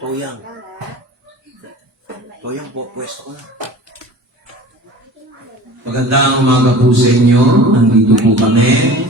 Toyang. Toyang po, pwesto ko na. Magandang umaga po sa inyo. Nandito po kami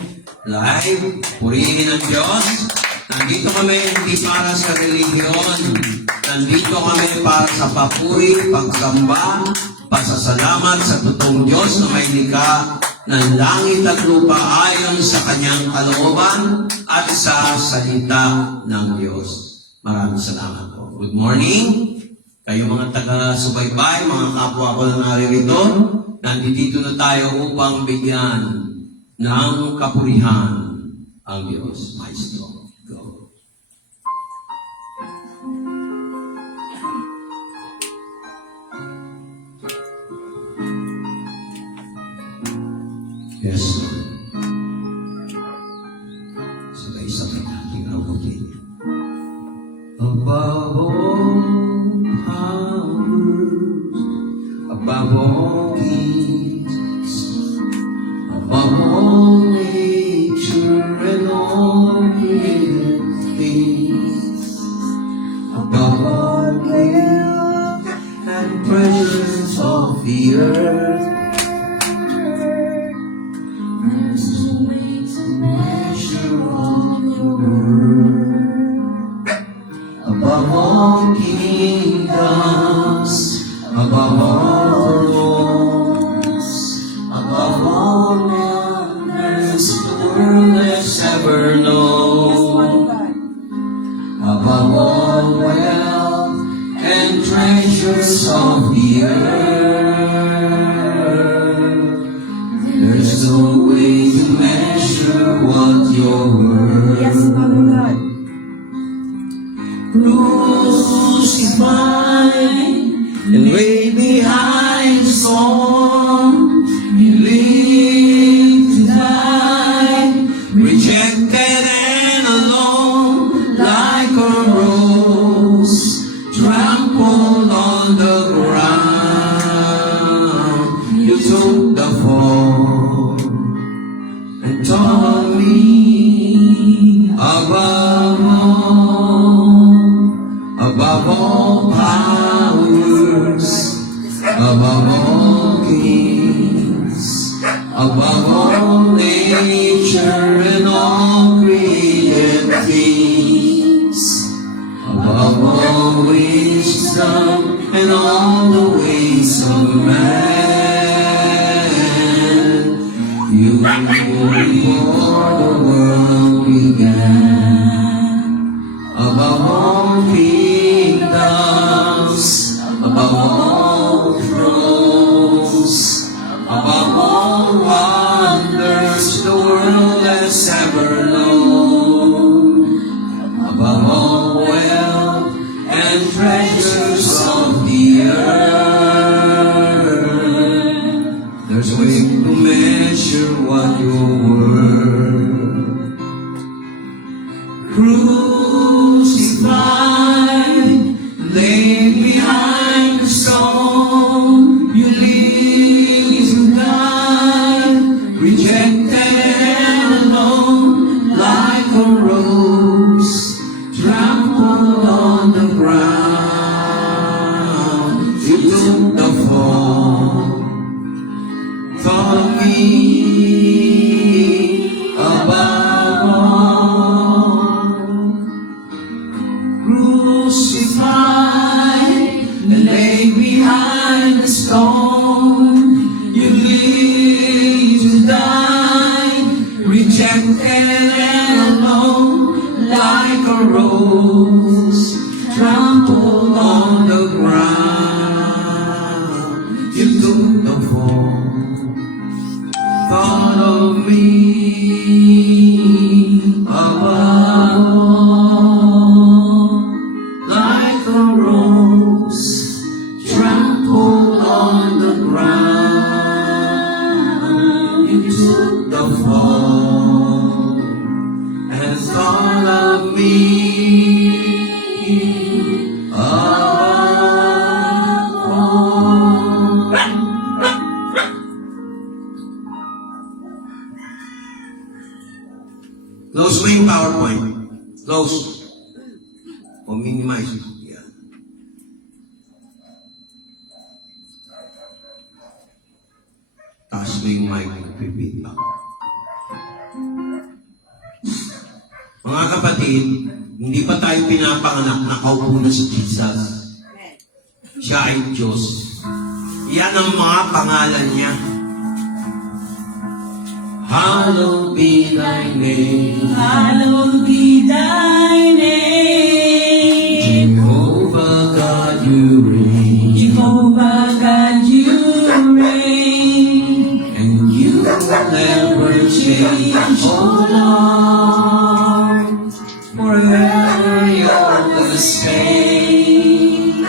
live. Purihin ang Diyos. Nandito kami hindi para sa relihiyon. Nandito kami para sa papuri, pagsamba, pasasalamat sa totoong Diyos na may likha ng langit at lupa ayon sa kanyang kalooban at sa salita ng Diyos. Maraming salamat po. Good morning. Kayo mga taga-subaybay, mga kapwa ko na naririto, nandito na tayo upang bigyan ng kapurihan ang Diyos. Maestro, go. Yes, Lord. Sabay-sabay natin rambutin. Above all powers, above all kings, above all nature and all created things, above all wealth and treasures of the earth, there's no way to measure all your worth. Above all kingdoms, above all thrones, above all wonders the world has ever known, above all wealth and treasures of the earth, there's no way to measure what you're worth. Yes, Father God. Crucified and way behind the storm, you live to die, rejected and alone, like a rose trampled on the ground. You took the fall and taught me above all powers, above all kings, above all nature and all created things, above all wisdom and all the ways of man, you before the world began, above all kingdoms, above all thrones, above all wonders the world has ever known, above all wealth and treasures of the earth, there's a way to measure what you're worth. Crucified, laid behind the stone, you live to die, rejected and alone, like a rose trampled on the ground. You took the fall, thought me above all. Crucified and laid behind the stone, you live to die, rejected and alone, like a rose trampled on the ground. You took the fall, thought of me above all, like a rose trampled on the ground. You took the fall and thought of me above all. Close mo yung PowerPoint. Close. O minimize. Yan. mo yung mic nagpipita. Mga kapatid, hindi pa tayo pinapanganak, nakaupo na si Jesus. Siya ay Diyos. Yan ang mga pangalan niya. Hallowed be thy name. Hallowed be thy name. Jehovah God, you reign. Jehovah God, you reign. And you will never change, oh Lord. Forever you're the same.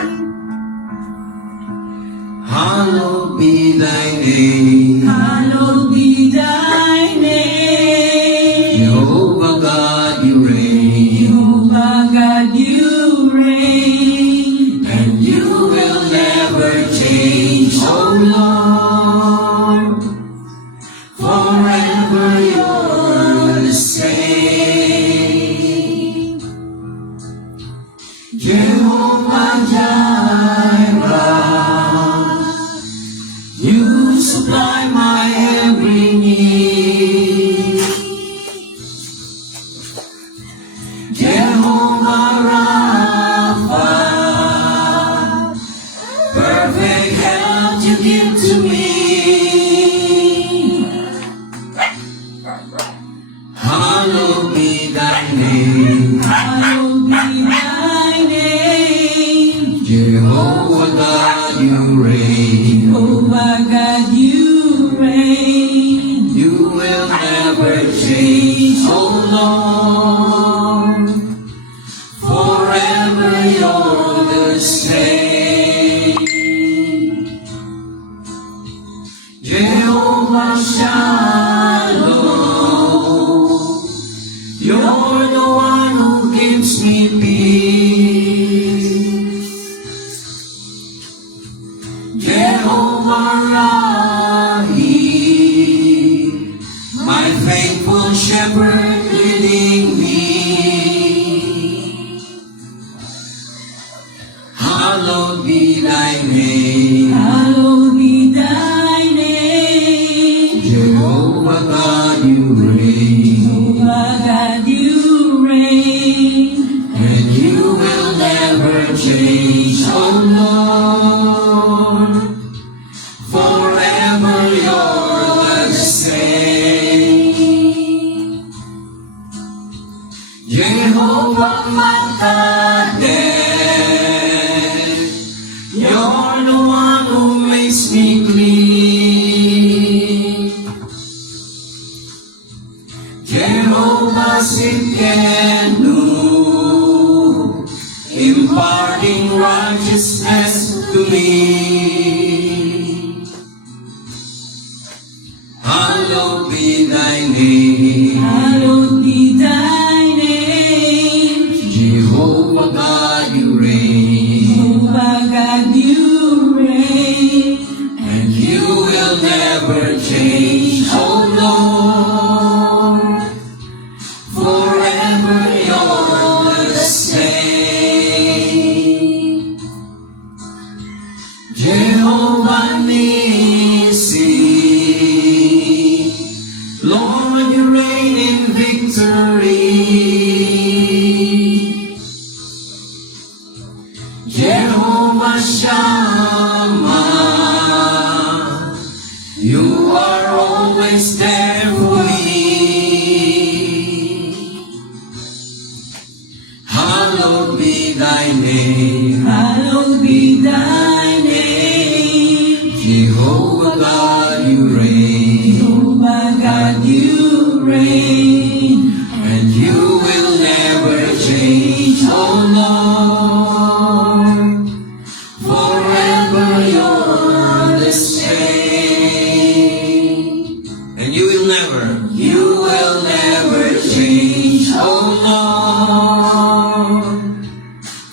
Hallowed be thy name. Hallowed be thy name. Jehovah God, you reign. Jehovah God, you reign. And you will never change, oh Lord. Forever you're the same. Jehovah Jireh, you supply my every need. Jehovah Rapha, perfect health you give to me. Hallowed be thy name. Hallowed be thy name. Jehovah God, you reign. Jehovah God, you reign. You will never change, oh Lord. Forever you're the same. Jehovah Shalom, you're the one who gives me peace. Jehovah Rahi, my faithful shepherd leading me. Hallowed be thy name. Hallowed be thy name. Jehovah God, you reign. Jehovah God, you reign. And you will never change, oh Lord. Forever you're the same. Jehovah Makadesh, you're the one who makes me clean. Jehovah Sidkenu, imparting righteousness to me. Hallowed be thy name. Hallowed be thy name. Jehovah God, you reign. Jehovah God, you reign. And you will never change, oh Lord. Forever you're the same. Jehovah Nissi, Lord, you reign in victory. Jehovah Shammah, you are always there for me. Hallowed be thy name. Hallowed be thy name. Jehovah God, you reign. Jehovah God, you reign. And you will never change, oh Lord. Forever you're the same. And you will never change, oh Lord.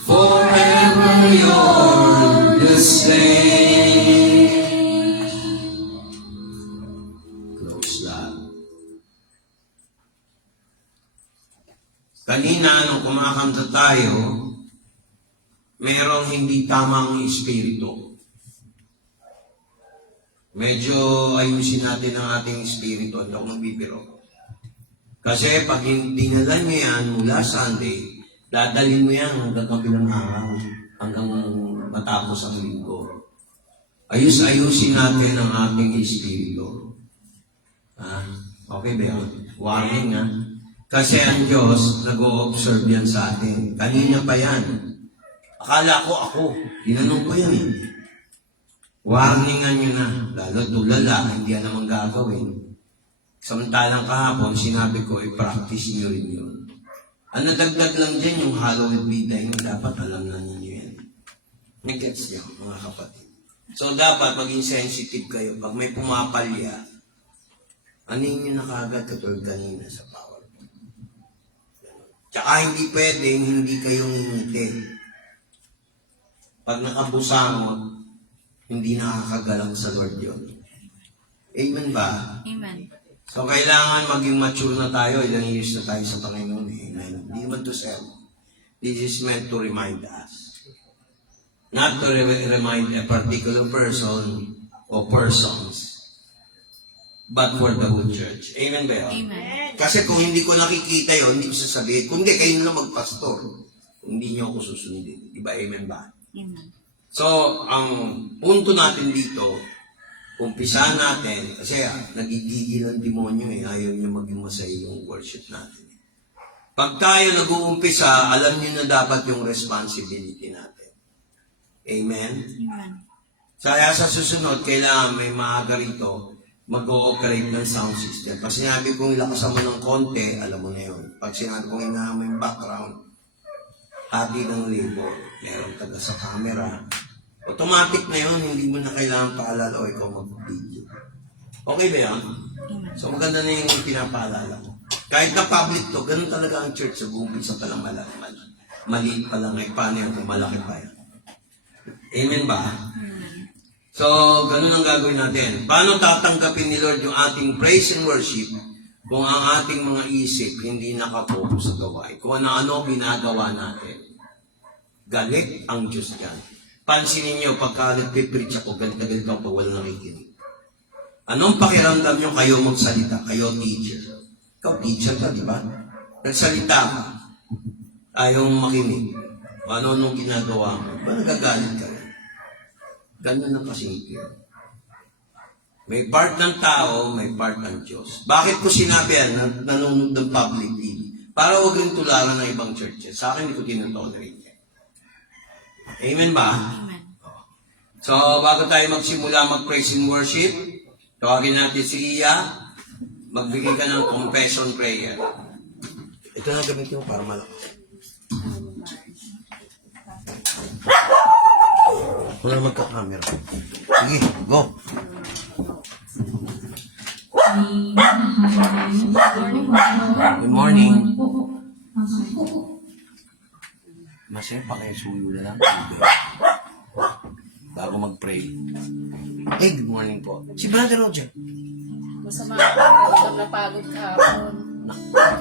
Forever you're the same. Close that. Kanina, nung kumakanta tayo, merong hindi tamang espiritu. medyo ayusin natin ang ating espiritu at ako magbibiro. Kasi pag dinala niyo yan mula Sunday, dadalhin mo yan hanggang kabilang araw, hanggang matapos ang linggo. Ayusin natin ang ating espiritu. Okay ba yun? Warning ha. Kasi ang Diyos, nag-o-observe yan sa atin. Kanina pa yan. Akala ko ako. Tinanong ko yan eh. Warningan nyo na. Lalo tulala, hindi yan naman gagawin. Samantalang kahapon, sinabi ko, i-practice nyo rin yun. Ang nadagdag lang dyan, yung Halloween midnight, dapat alam na ninyo yan. Nag-gets nyo, mga kapatid. So, dapat maging sensitive kayo. Pag may pumapalya, anin nyo na kagad katulad kanina sa PowerPoint. Tsaka hindi pwedeng hindi kayong ngiti. Pag nakabusangot, hindi nakakagalang sa Lord yun. Amen ba? Amen. So, kailangan maging mature na tayo. Ilang years na tayo sa Panginoon. Amen. Hindi naman to serve. This is meant to remind us. Not to remind a particular person or persons, but for the whole church. Amen ba yun? Amen. Kasi kung hindi ko nakikita yun, hindi ko sasabihin. Kung hindi, kayo na magpastor. Hindi niyo ako susundin. Diba? Amen ba? Amen. So, ang punto natin dito, umpisahan natin, kasi nagigigil ang demonyo eh, ayaw niya maging masaya yung worship natin. Pag tayo nag-uumpisa, alam niyo na dapat yung responsibility natin. Amen? Amen. Kaya sa susunod, kailangan may maaga rito, mag-ooperate ng sound system. Pag sinabi kong ilakasan mo ng konti, alam mo na yun. Pag sinabi kong inahan mo yung background, hati ng label, meron taga sa camera, automatic na yun, hindi mo na kailangan paalala o ikaw mag-video. Okay ba yan? Amen. So maganda na yung pinapaalala ko. Kahit na public to, ganun talaga ang church sa bumpisa pa lang maliit pa lang. Eh, paano yan kung malaki pa yan? Amen ba? Amen. So, ganun ang gagawin natin. Paano tatanggapin ni Lord yung ating praise and worship kung ang ating mga isip hindi nakapokus sa gawain? Kung ano ginagawa natin. Galit ang Diyos yan. Pansinin niyo, pagka nagpipreach ako, galit ako pag walang nakikinig. Anong pakiramdam niyo kayo magsalita? Kayo teacher. Ikaw teacher ka, di ba? Nagsalita ka. Ayaw makinig. Ano nung ginagawa mo? Ba nagagalit ka? Ganun na kasimple. May part ng tao, may part ng Diyos. Bakit ko sinabi yan na nanonood ng public TV? Para huwag rin tularan ng ibang churches. Sa akin, hindi ko tinotolerate yan. Amen ba? Amen. So, bago tayo magsimula mag-praise and worship, tawagin natin si Iya, magbigay ka ng confession prayer. Ito na gamitin mo para malakas. Wala magka-camera. Sige, go. Good morning. Masaya pa kayo suyo na lang. Bago mag-pray. Hey, good morning po. Si Brother Roger. Masama ako, napagod kahapon.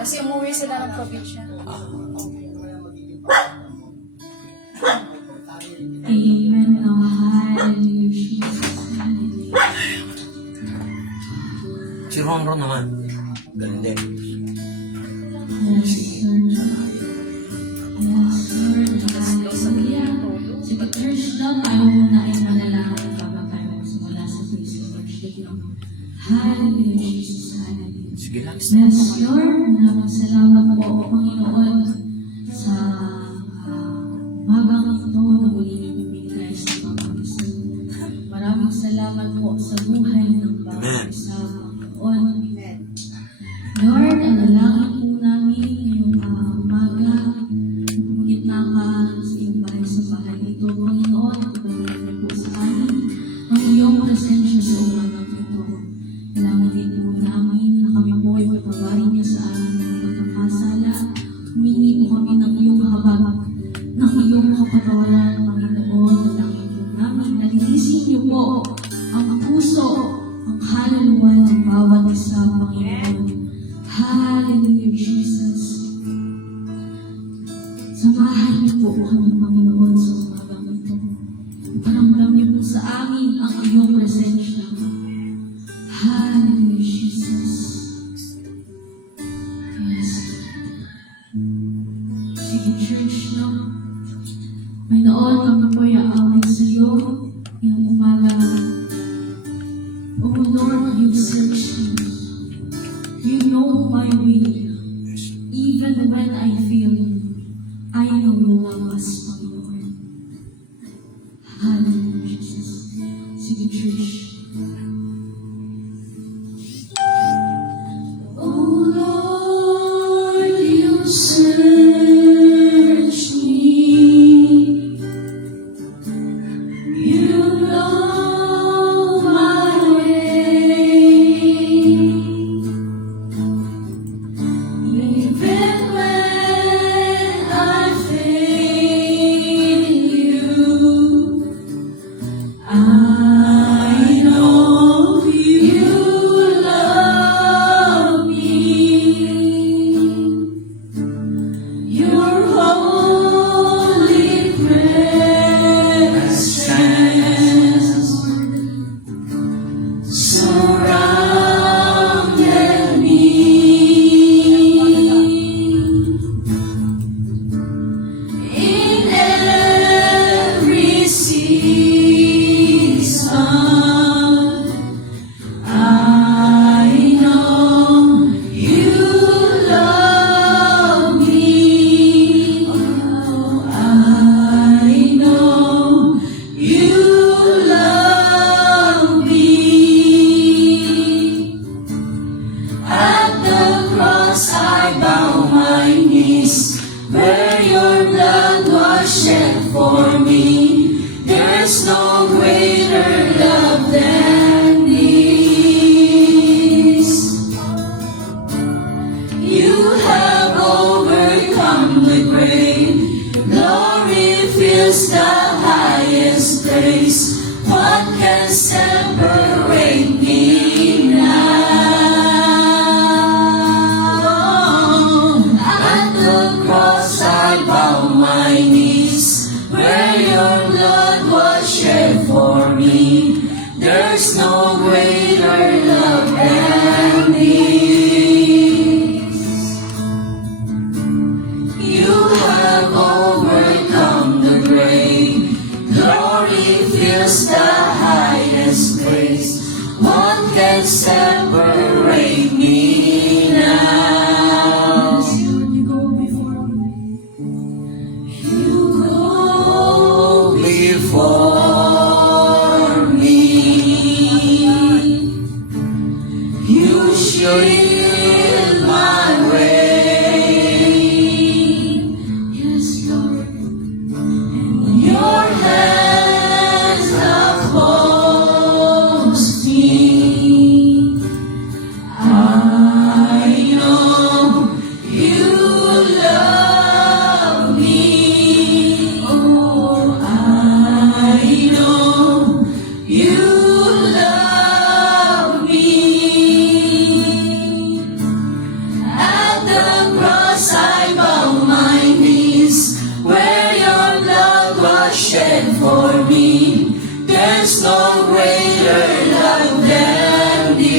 Kasi umuwi sila ng probinsya. Amen. Hallelujah, Jesus. Si Ron naman. Ganda. Yes, Lord. Yes, Lord. Hallelujah. Sige, church daw, tayo muna ay manalangin bago tayo magsimula sa praise and worship. Hallelujah, Jesus. Hallelujah. Sige lang. Yes, Lord. Maraming salamat po, Panginoon, sa magang ito na muli niyong binigay sa mga isa. Maraming salamat po sa buhay ng bawat isa, Panginoon. Lord, ang dalangin po namin ngayong umaga, gitna ka sa iyong bahay sa bahay ito, Panginoon, pagdating niyo po sa amin ang iyong presensya sa umagang ito. Kailangan din po namin na kami po ay patawarin niyo sa aming mga pagkakasala. Humingi po kami ng iyong habag, ng iyong kapatawaran, Panginoon. Dalangin po namin, nalinisin niyo po ang puso, ang kaluluwa ng bawat isa, Panginoon. Hallelujah, Jesus. Samahan niyo po kami, Panginoon, sa umagang ito. Panginoon, kami po'y aawit sa iyo ngayong umaga. Oh Lord, you search me. You know my way. Even when I feel, I know you love us, Panginoon. Hallelujah, Jesus. Sige, Trish. Oh Lord, you search me. You know my way. Even when I fail you, I know you love me. Your holy presence surrounded me. In every season, I know you love me. Oh, I know you love me. At the cross I bow my knees, where your blood was shed for me. There's no greater love than this. You have overcome the grave. Glory fills the highest place. What can separate me now? At the cross I bow my knees, where your blood was shed for me. There's no greater love than this. You have overcome the grave. Glory fills the highest place. What can separate me now? You go before me. You go before me. You shield my way. Yes, Lord. And your hands upholds me. I know you love me. Oh, I know you love me. At the cross I bow my knees, where your blood was shed for me. There's no greater love than this.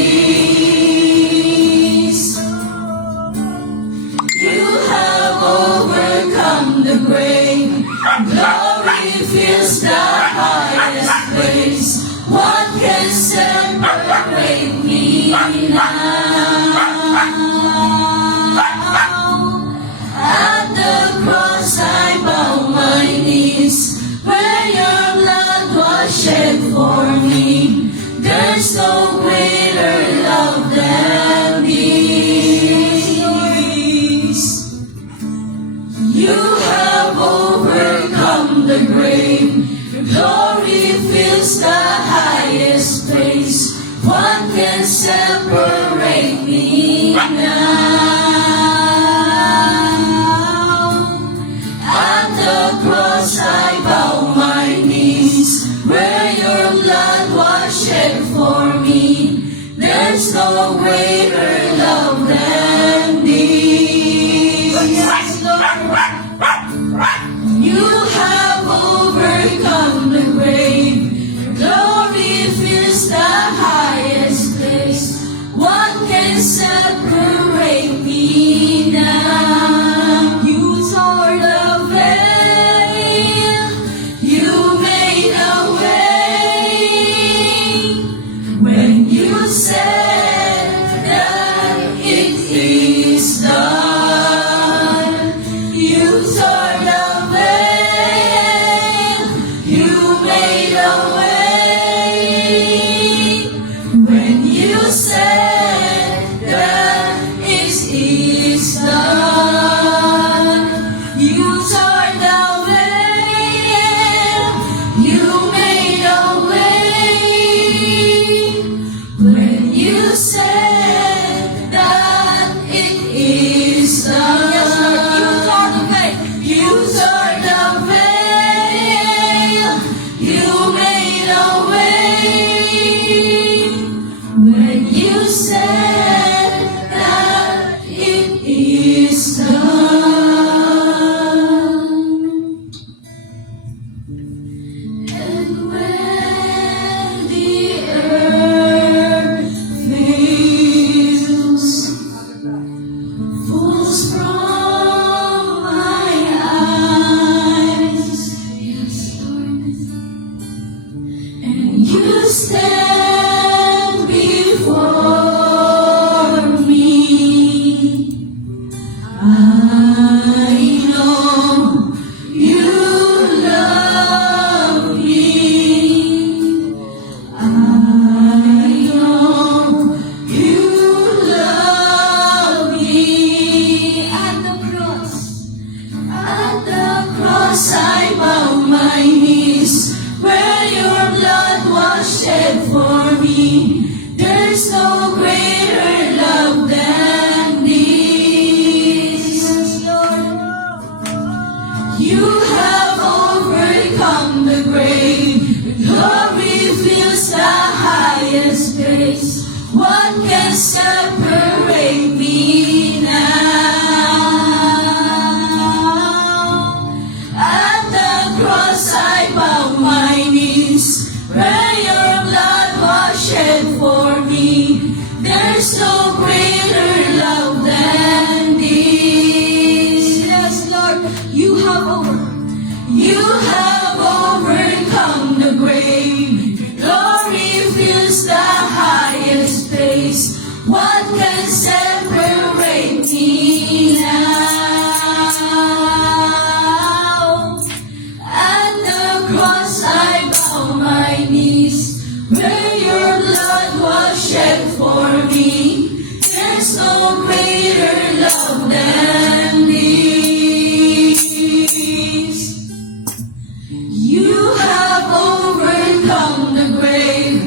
You have overcome the grave. Glory fills the highest place. What can separate me now? At the cross I bow my knees, where your blood was shed for me. There's no greater love than this. You have overcome the grave. Glory fills the highest place. What can separate me now? At the cross I bow my knees, where your blood was shed for me. There's no greater love than this. Yes, Lord. You have overcome the grave. Glory fills the highest place. What can separate And when the earth fails, falls from my eyes, yes, Lord, and you stand before me, I know you love me. I know you love me. At the cross I bow my knees, where your blood was shed for me. There's no greater love than this, Lord. You have overcome the grave. Glory fills the highest place. What can separate me now? At the cross I bow my knees, where your blood was shed for me. There's no greater love than this. Yes, Lord, you have overcome the grave. Glory fills the highest place. What can separate me now? At the cross I bow my knees, where your blood was shed for me. There's no greater love than this. You have overcome the grave.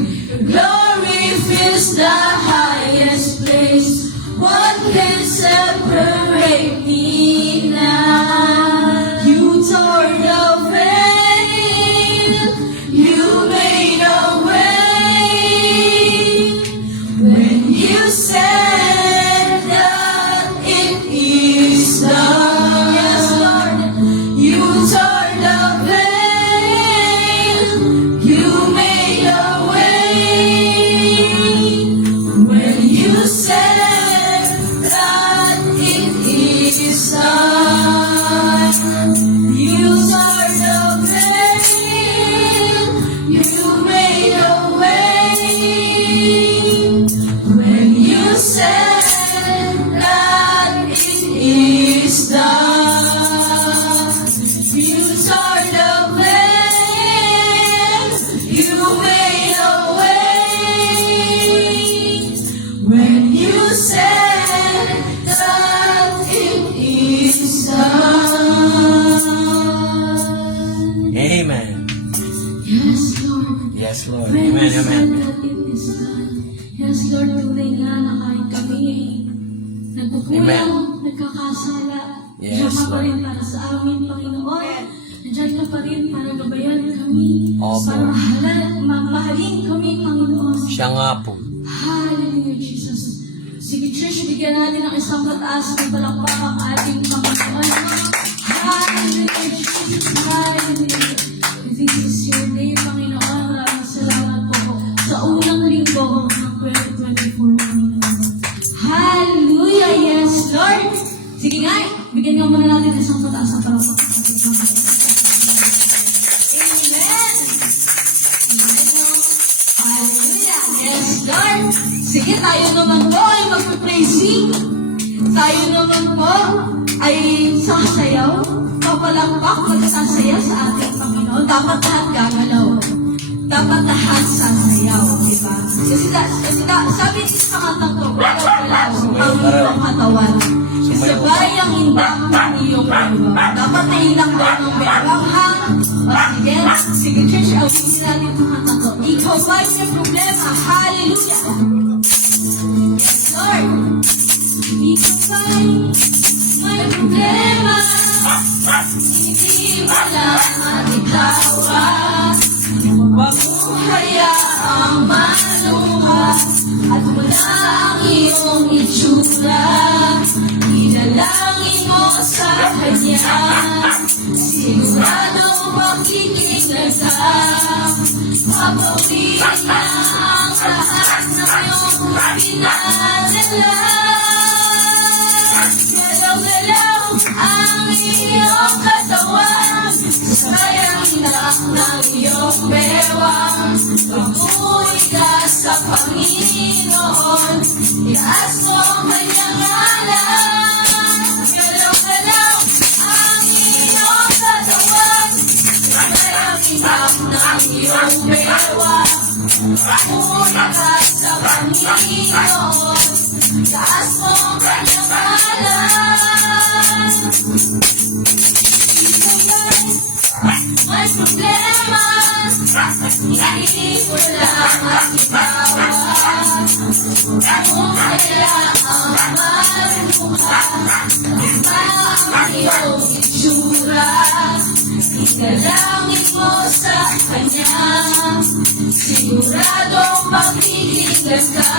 Glory fills the highest place. What can separate me now? You tore the veil. You made a way. When you said that it is done. Yes, Lord. You tore the veil. You made a way. When you said that it is done. You tore the veil. You made a way. When you said that it is done. You tore the veil. You made a way. When you said that it is done. Amen. Yes, Lord. Yes, Lord. When Amen, you said amen. that it is done. Yes, Lord, tunay nga na kahit kami nagkukulang, nagkakasala, Yes, nandiyan ka pa Lord. rin para sa amin, Panginoon. Nandiyan ka pa rin para gabayan kami, Opo. para mahalin kami, Panginoon. Siya nga po. Hallelujah, Jesus. Sige, church, bigyan natin ng isang mataas na palakpak ang ating Panginoon. Hallelujah, Jesus. Hallelujah. This is your day, Panginoon. Maraming salamat po sa unang linggo ng 2024, Panginoon. Hallelujah, yes, Lord. Sige nga, bigyan nga muna natin ng isang mataas na palakpak ang ating Panginoon. Amen. Hallelujah. Yes, Lord. Sige, tayo naman po ay magpa-praising. Tayo naman po ay sasayaw. Papalakpak, magsasaya sa ating Panginoon. Dapat lahat gagalaw. Dapat lahat sasayaw, di ba? Sabi sa kantang to, galaw ang iyong katawan. Sabay ang indang ng iyong berwang. Dapat nailang daw ng berwang, ha? O sige, church, awin natin itong kantang to. Ikaw ba yung problema? Hallelujah! Yes, Lord! Ikaw ba'y may problema? Hindi mo lang matitawa. Hayaang maluha at wala ang iyong itsura. Idalangin mo sa Kanya, sigurado makikinig ganda. Papawiin niya ang lahat ng iyong pinadala. Galaw-galaw ang iyong katawan, sayang inak ng iyong bewang. Pagpuwi ka sa Panginoon, itaas mo ang kanyang ngalan. Galaw-galaw ang iyong katawan, sayang inak ng iyong bewang. Pagpuwi ka sa Panginoon, itaas mo ang kanyang ngalan. May problema, hindi ko lang matitawan. Kung kailangan maluha, ang iyong itsura, ikalangin mo sa kanya. Siguradong pagbibigyan ka,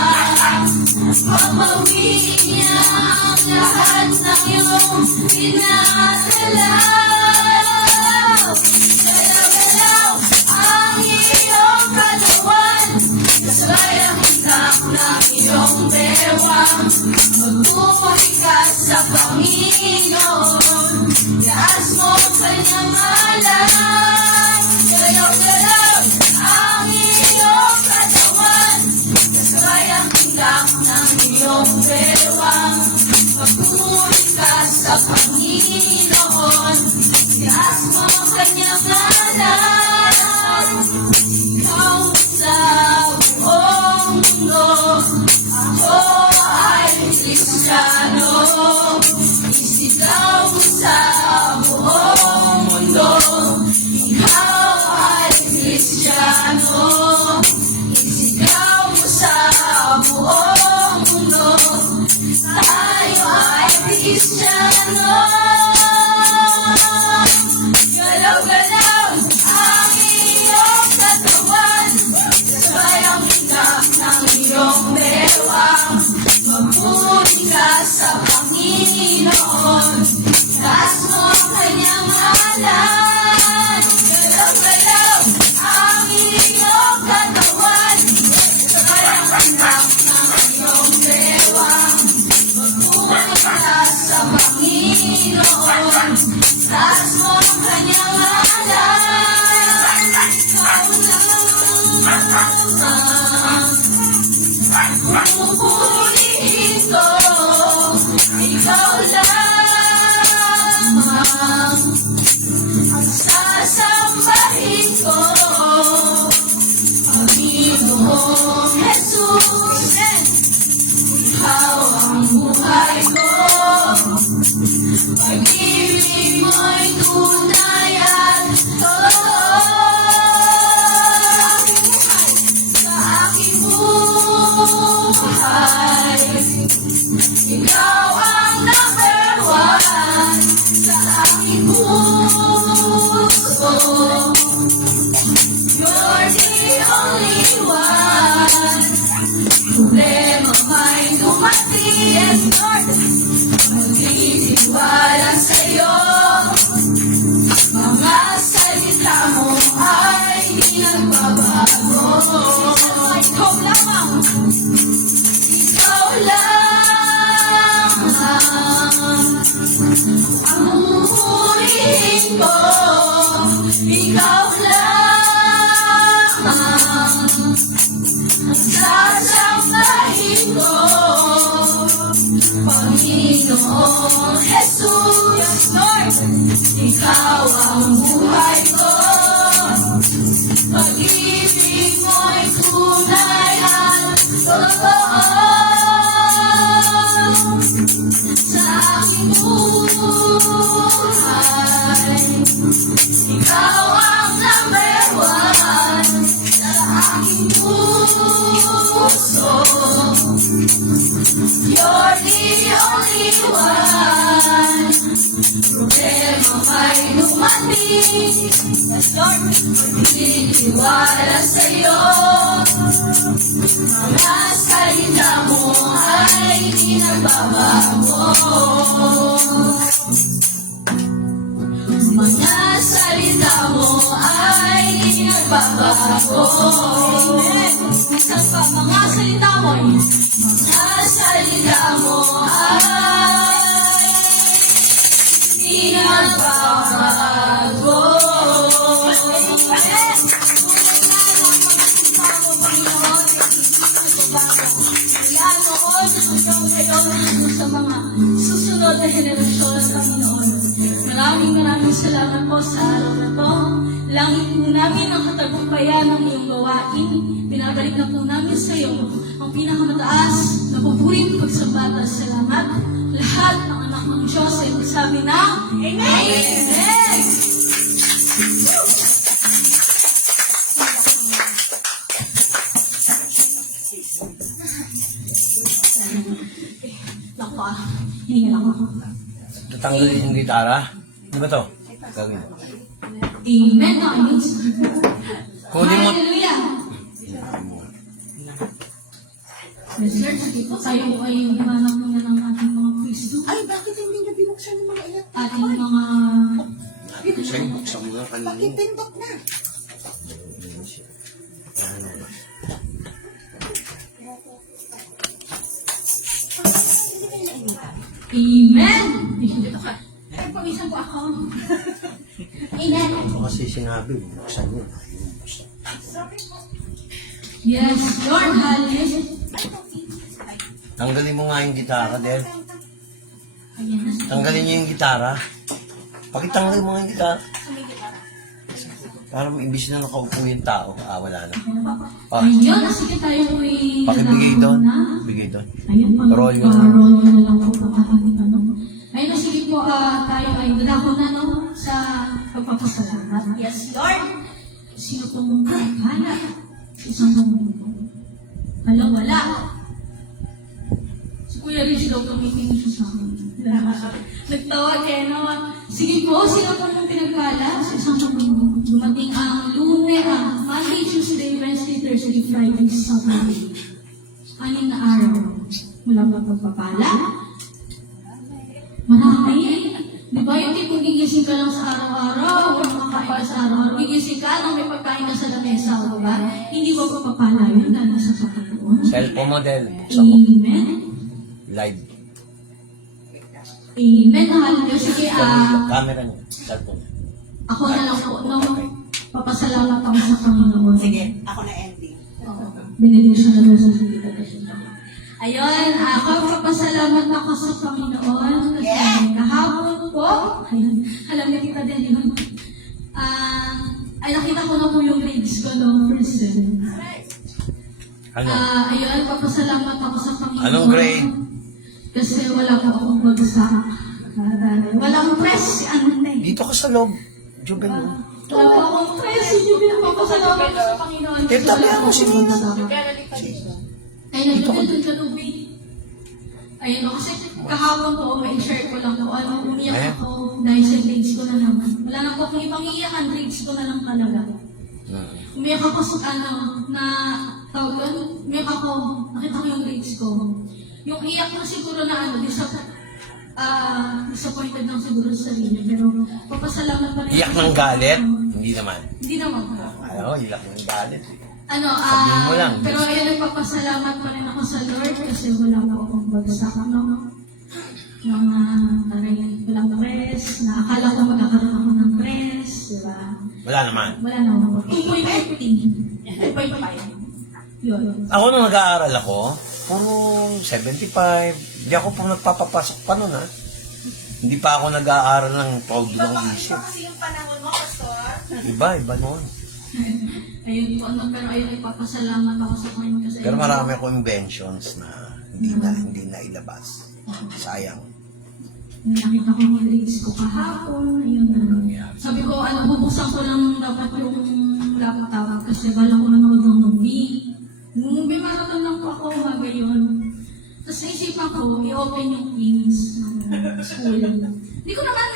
papawiin niya ang lahat ng iyong pinadala. Galaw-galaw ang iyong katawan, kasayang itak ng iyong bewang. Magpupuri ka sa Panginoon, itaas mo ang kanyang ngalan. Galaw-galaw ang iyong katawan, kasayang itak ng iyong bewang. Magpupuri ka sa Panginoon, itaas mo ang kanyang ngalan. Ikaw sa buong mundo, ako ay Kristiyano. Isigaw mo sa buong mundo, ikaw ay Kristiyano. Isigaw mo sa buong mundo, tayo ay Kristiyano. Galaw-galaw ang iyong katawan, kasayang itak ng iyong bewang. Magpuri ka sa Panginoon, taas mo ang kanyang ngalan. Galaw-galaw ang iyong katawan, kasayang itak ng iyong bewang. Magpuri ka sa Panginoon, taas mo ang kanyang ngalan. Pupurihin ko, ikaw lamang ang sasambahin ko. Panginoong Jesus, ikaw ang buhay ko. Pag-ibig mo'y tunay at totoo. Sa aking buhay, ikaw ang number one. Sa aking puso, you're the only one. Problema may dumating, Lord, magtitiwala sa'yo. Mga salita mo ay di nagbabago. Ikaw lamang, ikaw lamang ang pupurihin ko. Ikaw lamang ang sasambahin ko. Panginoong Jesus, Lord, ikaw ang buhay ko. Pag-ibig mo'y tunay at totoo. Sa aking buhay, ikaw ang number one. Sa aking puso, you're the only one. Problema may dumating, Lord, magtitiwala sa'yo. Mga salita mo ay di nagbabago. Mga salita mo ay magbabago. Amen. Minsan pa mga salita mo, ay di magbabago. Amen. Kaya noon, hanggang ngayon, sa mga susunod na henerasyon, Panginoon. Maraming salamat po sa araw na to. Langit po namin ang katagumpayan ng iyong gawain. Binabalik na po namin sa iyo ang pinakamataas na paburing pagsambata. Salamat. Lahat ng anak ng Diyos ay magsabi na Amen! Amen! Naku hihinga lang ako. Tatanggalin yung gitara. Ano ba to? Gagawin. Amen. Ayos. Kunin mo. Hallelujah. Yes, Lord. Sige po, tayo po ay himanap muna ng ating mga Kristo. Ay, bakit hindi niya binuksan yung mga iyak? Ating mga... Sa'yo, buksan mo nga kanina. Bakit pindot na? Amen. Ay, pawisan po ako. Amen. Ito kasi sinabi, buksan mo. Yes, Lord. Hallelujah. Tanggalin mo nga yung gitara, Del. Ayan na. Tanggalin niyo yung gitara. Pakitanggalin mo nga yung gitara. Para imbis na nakaupo yung tao. Wala na. Ayun, sige tayo po ay... Pakibigay doon. Bigay doon. Ayun po. Roll yun. Roll yun na lang po ang aking tanong. Ayun na, sige po, tayo ay dadako na no, sa pagpapasalamat. Yes, Lord. Sino pong hala? Isang mundo. Wala. Si Kuya Rich daw tumitingin siya sa akin. Nagtawa kaya naman. Sige po, sino pong pinagpala sa isang mundo? Dumating ang Lunes, ang Monday, Tuesday, Wednesday, Thursday, Friday, Saturday. 6 na araw. Wala ba pagpapala? Marami. Di ba yung tipong gigising ka lang sa araw-araw, o makakain ka sa araw-araw, gigising ka lang may pagkain ka sa lamesa, ba? Hindi ba pagpapala yun dahil sa Panginoon? Cellphone mo, Del. Buksan mo. Amen. Live. Amen. Hallelujah. Sige, Camera niyo. Cellphone. ako na lang po, no? Papasalamat ako sa Panginoon. Sige, ako na ending. Benediction na sa salita. Ayun, ako papasalamat ako sa Panginoon kasi kahapon po, ayun, alam niyo kita din yun, ay nakita ko na po yung grades ko no, first sem. Ano? Ayun, papasalamat ako sa Panginoon. Anong grade? Kasi wala po akong bagsak. Walang press, ano na eh. Dito ka sa loob. Jubel mo. Wala po akong press, yung pinapapasalamat ko sa Panginoon. Tabihan mo si Nina. Ay, nagdudod ka tubig. Ayun, kasi kahapon po, may share ko lang po. Umiyak ako dahil sa grades ko na naman. Wala na po akong ibang iiyakan, grades ko na lang talaga. Umiyak ako sa tawag doon, umiyak ako, nakita ko yung grades ko. Yung iyak na siguro na disappointed lang siguro sa sarili. Pero papasalamat pa rin. Iyak ng galit? Hindi naman. Hindi naman po. Ano, iyak ng galit. Sabihin mo lang. Pero ayun, nagpapasalamat pa rin ako sa Lord kasi wala po akong bagsak, no? Walang press, na akala ko magkakaroon ako ng press, di ba? Wala naman. Wala naman po. 2.15. 2.5. Yun. Ako nung nag-aaral ako, puro 75. Hindi ako po nagpapapasok pa nun, ha? Hindi pa ako nag-aaral ng proud ng isip. Kasi yung panahon mo, Pastor. Iba nun. Ayun po, pero ayun, ipapasalamat ako sa Panginoon kasi... Pero marami akong inventions na hindi na ilabas. Sayang. Nakita ko yung grades ko kahapon, ayun. Sabi ko, bubuksan ko lang dapat yung laptop kasi bala ko nanood ng movie. Movie marathon lang po ako, umaga yun. Tapos naisipan ko, i-open yung Kings ng school. Hindi ko naman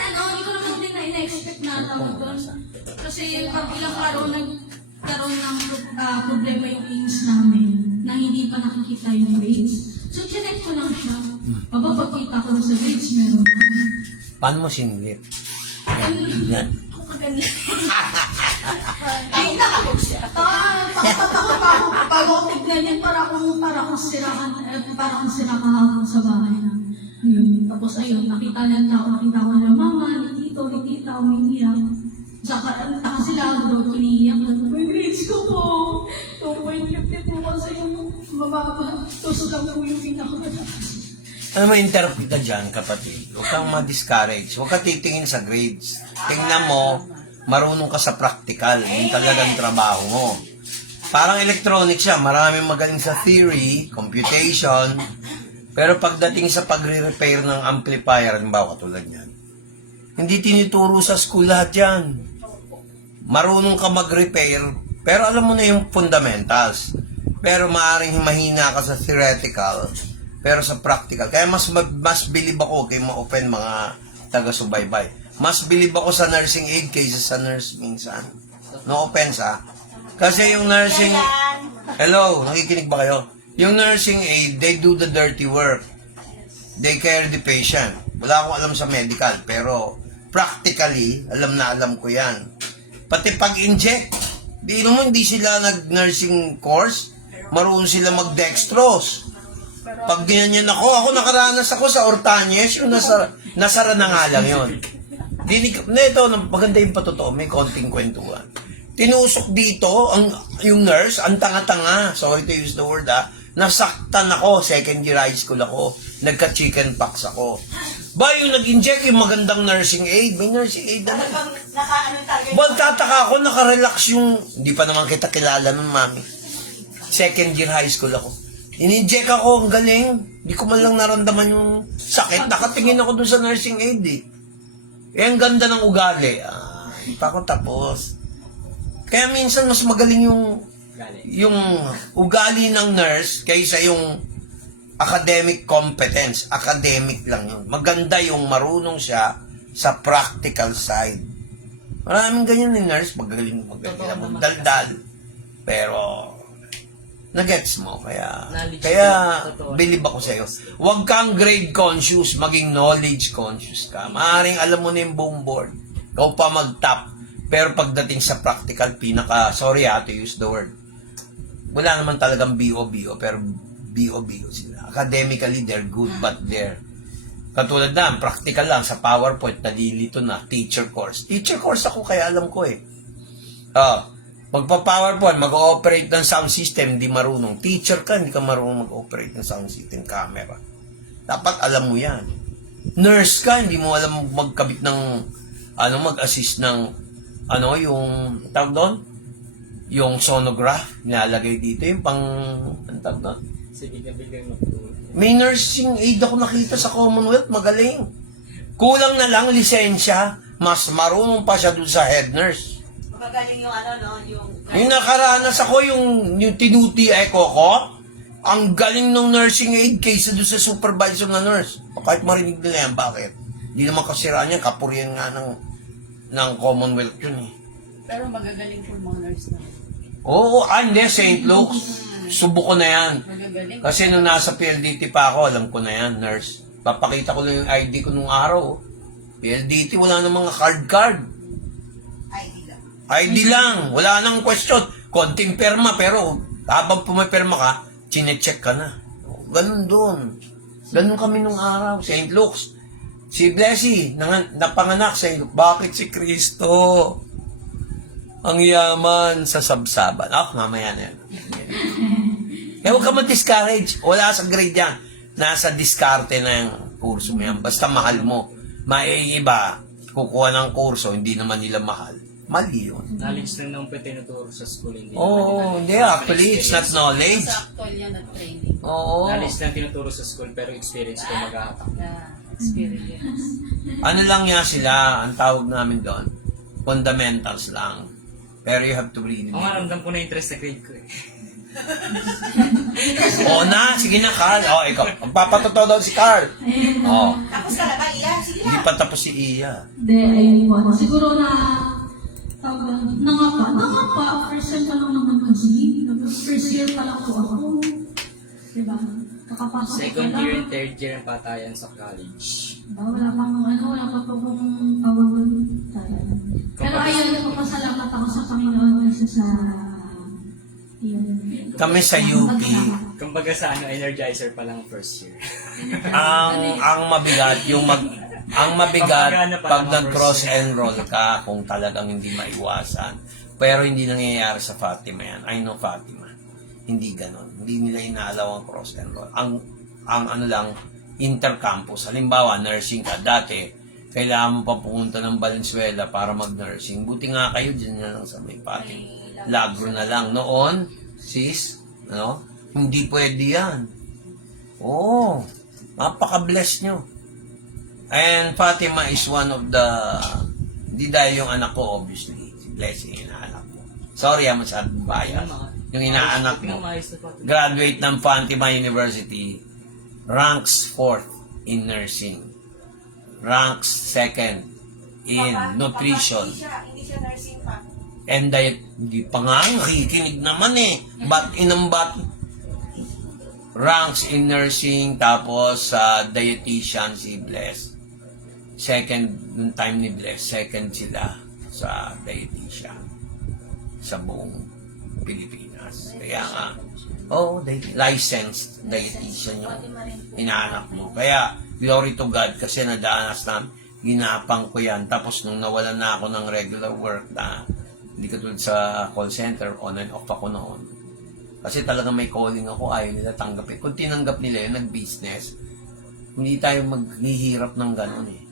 din na ina-expect na tawag doon. Kasi pag ilang araw nagkaroon ng problema yung Kings namin na hindi pa nakikita yung grades. So, chinek ko lang siya. Pagpapakita ko sa grades, meron na. Paano mo sinilip? Yan. Ako kaganyan. Ay, nakabuksan. ganyan, para akong sira kahapon sa bahay na. Yun. Tapos ayun, nakita ko na mama, ni tita, umiiyak. Saka sila doon, kiniiyak na, may grades ko po. 2.50 po kasi yung mababa. Tapos lang po yung pinakamataas. Ano mo interpreta dyan, kapatid? Huwag kang ma-discourage. Huwag ka titingin sa grades. Tingnan mo, marunong ka sa practical. Yung talagang trabaho mo. Parang electronics siya. Maraming magaling sa theory, computation. Pero pagdating sa pagre-repair ng amplifier, halimbawa katulad yan, hindi tinuturo sa school lahat yan. Marunong ka mag-repair, pero alam mo na yung fundamentals. Pero maaaring mahina ka sa theoretical, pero sa practical. Kaya mas bilib ako, kay ma-open mga taga-subaybay. Mas bilib ako sa nursing aid kaysa sa nurse minsan. No offense ha. Kasi yung nursing... Hello, nakikinig ba kayo? Yung nursing aid, they do the dirty work. They care the patient. Wala akong alam sa medical, pero practically, alam ko yan. Pati pag-inject, hindi sila nag-nursing course, marunong sila mag-dextrose. Pag ganyan ako nakaranas ako sa Ortañez, yung nasara na nga lang yun. Ito, maganda yung patotoo, may konting kwentuhan. Tinusok dito, yung nurse, ang tanga-tanga, sorry to use the word nasaktan ako, second year high school ako, nagka-chicken pox ako. Ba, yung nag-inject yung magandang nursing aid, may nursing aid na. Tataka ako, nakarelax yung, hindi pa naman kita kilala nun, mami. Second year high school ako. In-inject ako, ang galing. Hindi ko man lang naramdaman yung sakit. Nakatingin ako dun sa nursing aid eh. Ang ganda ng ugali. Hindi pa ako tapos. Kaya minsan mas magaling yung ugali ng nurse kaysa yung academic competence. Academic lang yun. Maganda yung marunong siya sa practical side. Maraming ganyan yung nurse. Magaling magdaldal. Pero nagets mo. Kaya believe ako sa'yo. Huwag kang grade conscious, maging knowledge conscious ka. Maaaring alam mo na yung buong board. Ikaw pa mag-top. Pero pagdating sa practical, sorry to use the word. Wala naman talagang BO, pero BO sila. Academically, they're good, but they're katulad na, practical lang, sa PowerPoint, nalilito na, teacher course. Teacher course ako, kaya alam ko eh. Magpa-PowerPoint, mag-ooperate ng sound system, hindi marunong. Teacher ka, hindi ka marunong mag-ooperate ng sound system, camera. Dapat alam mo yan. Nurse ka, hindi mo alam magkabit ng, mag-assist ng, yung, tawag doon? Yung sonograph, nilalagay dito, yung pang, tawag doon? May nursing aid ako nakita sa Commonwealth, magaling. Kulang na lang lisensya, mas marunong pa siya dun sa head nurse. Magagaling yung Yung nakaranas ako, yung tinuti echo ko, ang galing ng nursing aid kaysa doon sa supervisor na nurse. Kahit marinig nila yan, bakit? Hindi naman kasiraan yan, kapurian nga ng Commonwealth yun eh. Pero magagaling po mga nurse na. Oo, hindi, St. Luke's. Subo ko na yan. Magagaling. Kasi nung nasa PLDT pa ako, alam ko na yan, nurse. Papakita ko lang yung ID ko nung araw. PLDT, wala nang mga card. ID lang. Wala nang question. Konting perma, pero habang pumipirma ka, chinecheck ka na. Ganun doon. Ganun kami nung araw. St. Luke's. Si Blessy, napanganak sa St. Luke. Bakit si Kristo? Ang yaman sa sabsaban. Mamaya na yan. Kaya huwag ka mag-discourage. Wala sa grade yan. Nasa diskarte na yung kurso mo yan. Basta mahal mo. Maiiba, kukuha ng kurso, hindi naman nila mahal. Mali yun. Knowledge lang naman po tinuturo sa school. Hindi. Actually, it's not knowledge. Sa actual yan at training. Oo. Knowledge lang tinuturo sa school, pero experience ko mag-ahatak. Na experience. Ano lang yan sila, ang tawag namin doon, fundamentals lang. Pero you have to read it. Ako nga, ramdam ko na interest sa grade ko eh. Oo na, sige na, Carl. Ikaw. Magpapatotoo daw si Carl. Tapos ka na ba, Iya? Sige Hindi na. pa tapos si Iya. Ayun po. Siguro nangapa, first time pa lang naman kasi. First year pa lang po ako. Diba? Kakapasok ko Second lang. year and third year ang patayan sa college. Wala pa pong pawawal tayo. Pero ayun, nagpapasalamat ako sa Panginoon kasi sa Yun. Kami sa UP, Kumbaga sa energizer pa lang first year. ang mabigat ang mabigat Papagana pa pag naman nag-cross enroll ka kung talagang hindi maiwasan. Pero hindi nangyayari sa Fatima yan. I know Fatima. Hindi ganon. Hindi nila inaalaw ang cross enroll. Ang ano lang, intercampus. Halimbawa, nursing ka. Dati, kailangan mo pa pumunta ng Valenzuela para mag-nursing. Buti nga kayo dyan na lang sa may Fatima. Lagro na lang. Noon, sis, ano? Hindi pwede yan. Oo. Napaka-bless nyo. And Fatima is one of the, hindi dahil yung anak ko, obviously. Si Blessing, inaanak mo. Sorry, masyadong bias. Yung inaanak mo. Graduate ng Fatima University. Ranks 4th in nursing. Ranks 2nd in nutrition. Hindi siya nursing pa. And diet, hindi pa nga, nakikinig naman eh. But inambat, ranks in nursing, tapos dietitian si Bless. Second, nung time ni Bless, second sila sa dietitian sa buong Pilipinas. Kaya nga, licensed dietitian yung inaanak mo. Kaya, glory to God, kasi nadaanas namin, ginapang ko yan. Tapos nung nawalan na ako ng regular work na hindi katulad sa call center, on and off ako noon. Kasi talaga may calling ako, ayaw nila tanggapin. Kung tinanggap nila yun, nag-business, hindi tayo maghihirap ng gano'n eh.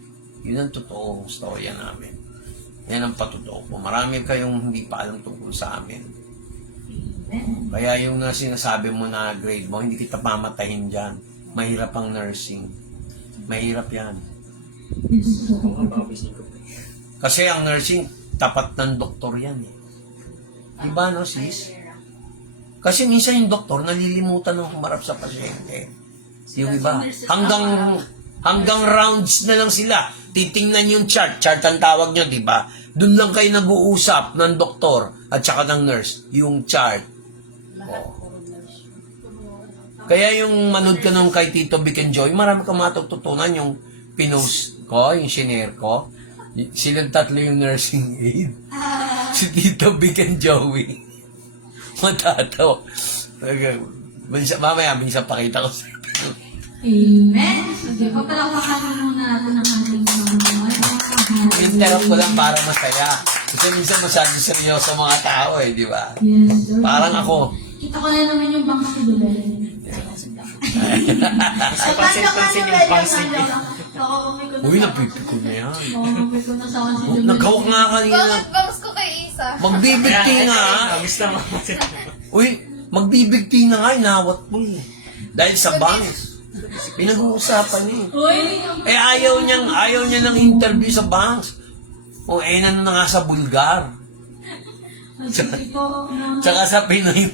Yun ang totoong storya namin. Yan ang patotoo ko. Marami kayong hindi pa alam tungkol sa amin. Kaya yung sinasabi mo na grade mo, hindi kita mamatahin dyan. Mahirap ang nursing. Mahirap yan. Yes po. Kasi ang nursing, tapat ng doktor yan eh. Diba no sis? Kasi minsan yung doktor nalilimutan ng humarap sa pasyente. Yung iba, hanggang rounds na lang sila. Titingnan yung chart. Chart ang tawag nyo, di ba? Doon lang kayo nag-uusap ng doktor at saka ng nurse. Yung chart. Oh. Kaya yung manood ka nung kay Tito Vic and Joy, marami kang matututunan yung pinost ko, yung shinare ko. Silang tatlo yung nursing aid. Si Tito Vic and Joey. Matataw. Mamaya, minsan pakita ko sa Amen. Sige, papalakasan muna natin ang ating mga interrupt ko lang para masaya. Kasi minsan masyado seryoso mga tao eh, di ba? Yes, sir. Parang ako. Kita ko na naman yung bangs ni Belen. Pansin-pansin yung bangs ni Uy, napipiko na yan. Oo, may ko na sa si Belen. Nagkawak nga kanina. Bakit bangs ko kay Isa? Magbibigti nga. Gusto mo. Uy, magbibigti na nga, inawat mo eh. Dahil sa banks. Pinag-uusapan niya eh. Uy! Eh ayaw niya ng interview sa banks. O na nga sa Bulgar. Sige po. Tsaka sa Pinoy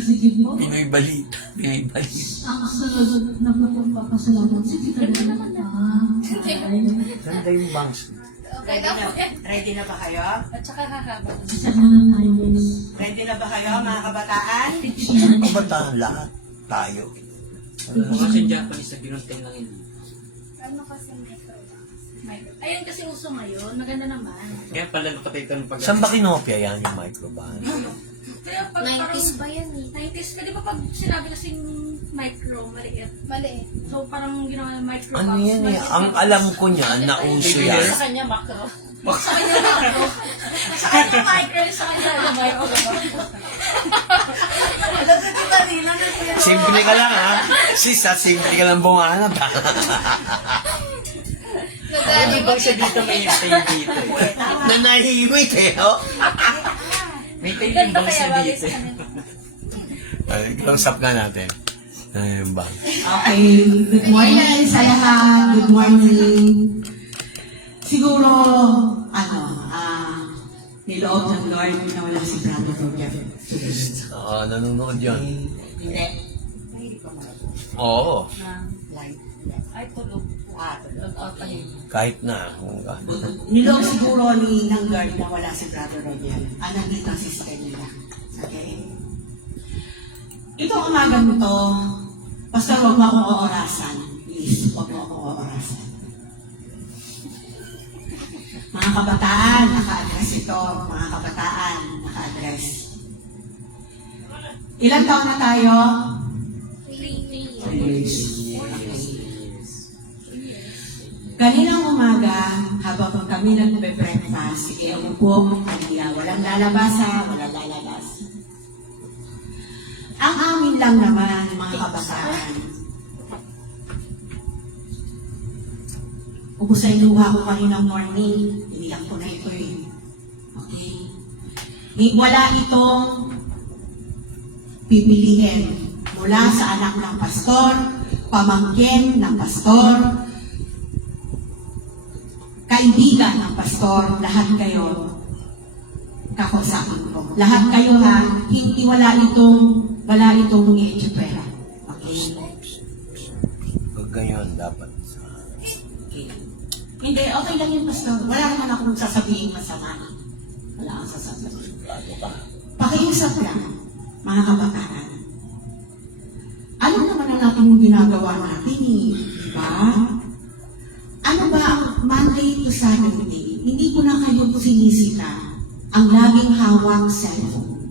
Sige po. Balita. Pinoy Balita. Ang sunod na papasalamat si Tita Belen. Ganda yung banks. Okay na po yan. Ready na ba kayo? At saka kakaba. Isa na tayo guys. Ready na ba kayo, mga kabataan? Ang kabataan lahat. Tayo. Kasi Japanese na binuntin lang yun. Ano kasi Ayun kasi uso ngayon. Maganda naman. Kaya pala nakatay ito ng pag- Saan ba kinopya yan yung microban? Kaya pag 90s ba yan eh? 90s ka, di ba pag sinabi kasing micro, maliit. Mali eh. So parang ginawa ng micro Ano box. yan eh? maliit. Ang alam ko niyan, nauso yan. Sa kanya macro. Sa kanya macro. Sa kanya micro, sa kanya micro. Alam ko di ba nila na sila? Simple ka lang ha. Sis ha, simple ka lang bunganap ha. Hindi ba siya dito may tayo dito eh. Nanahimik eh, oh. May tayo yung Ganda bangs kaya na bagay dito sa eh. Ay, kanya. close up nga natin. Ayun ba? Okay, good morning sa lahat. Good morning. Siguro, niloob ng Lord na wala si Brother Roger. Oo, nanonood yun. Hindi. Oo, Live. Ay, tulog. kahit na. Niloob siguro ng Lord na wala si Brother Roger. Nandito ang sister nila. Okay? Itong umaga mo to, basta huwag mo akong oorasan. Please, huwag mo akong oorasan. Mga kabataan, naka-address ito. Mga kabataan, naka-address. Ilang taon na tayo? 3. Kaninang umaga, habang kami nagbe-breakfast, sige, umupo, kanila, walang lalabas ha, walang lalabas. Ang amin lang naman, mga kabataan, ubos ay luha ko kaninang morning, iniyak ko na ito eh. Okay? Wala itong pipiliin mula sa anak ng pastor, pamangkin ng pastor, kaibigan ng pastor, lahat kayo kakausapin ko. Lahat kayo ha, hindi wala itong i-etsipera. Okay? Pag ganyan, dapat. Okay. Hindi, okay lang yun, pastor. Wala naman akong sasabihin masama. Wala akong sasabihin. Pakiusap lang, mga kabataan. Alam naman na natin yung ginagawa natin eh. Diba? Ano ba ang Monday to Saturday? Hindi ko na kayo sinisita ang laging hawak cellphone.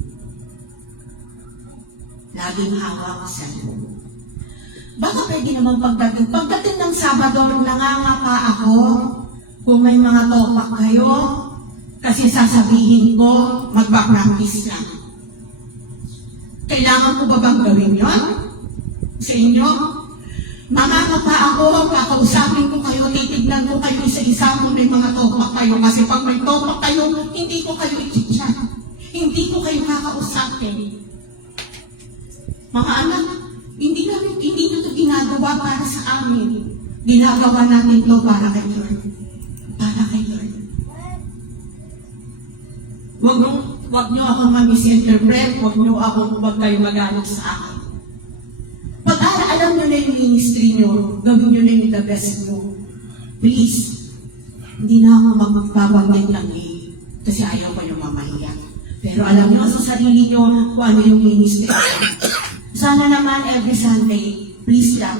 Laging hawak cellphone. Baka pwede naman pagdating ng Sabado, nangangapa ako kung may mga topak kayo kasi sasabihin ko, magpa-practice lang. Kailangan ko ba bang gawin yun? Sa inyo? Mamamapa ako, kakausapin ko kayo, titignan ko kayo isa-isa kung may mga topak kayo. Kasi pag may topak kayo, hindi ko kayo i-chat. Hindi ko kayo kakausapin. Mga anak, hindi nyo ito ginagawa para sa amin. Ginagawa natin ito para kay Lord. Para kay Lord. Huwag nyo akong ma-misinterpret, huwag kayo mag-alok sa akin. Pag alam nyo na yung ministry nyo, gawin nyo na yung the best nyo. Please, hindi na ako magbabanggit lang eh, kasi ayaw ko yung mamahiya. Pero alam nyo sa sarili nyo kung ano yung ministry. Sana naman every Sunday, please lang,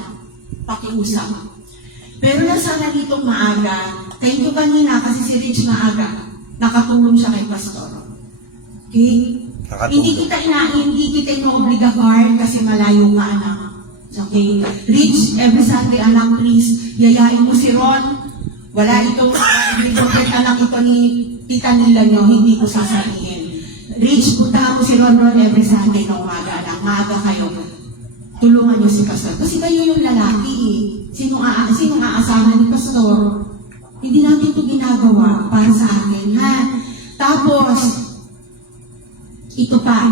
pakiusap. Pero na sana ditong maaga, thank you kanina kasi si Rich maaga, nakatulong siya kay Pastor. Okay? Hindi kita ino-obligagar kasi malayo ka anak. Okay? Rich, every Sunday anak, please, yayain mo si Ron. Wala itong anak ito ni tita nila nyo, hindi ko sasabihin. Rich, puntahan mo si Ron every Sunday na umaga anak. Maaga kayo. Tulungan nyo si Pastor. Kasi kayo yung lalaki eh. Sinong aasahan ni Pastor? Hindi natin ito ginagawa para sa akin, ha? Tapos, ito pa.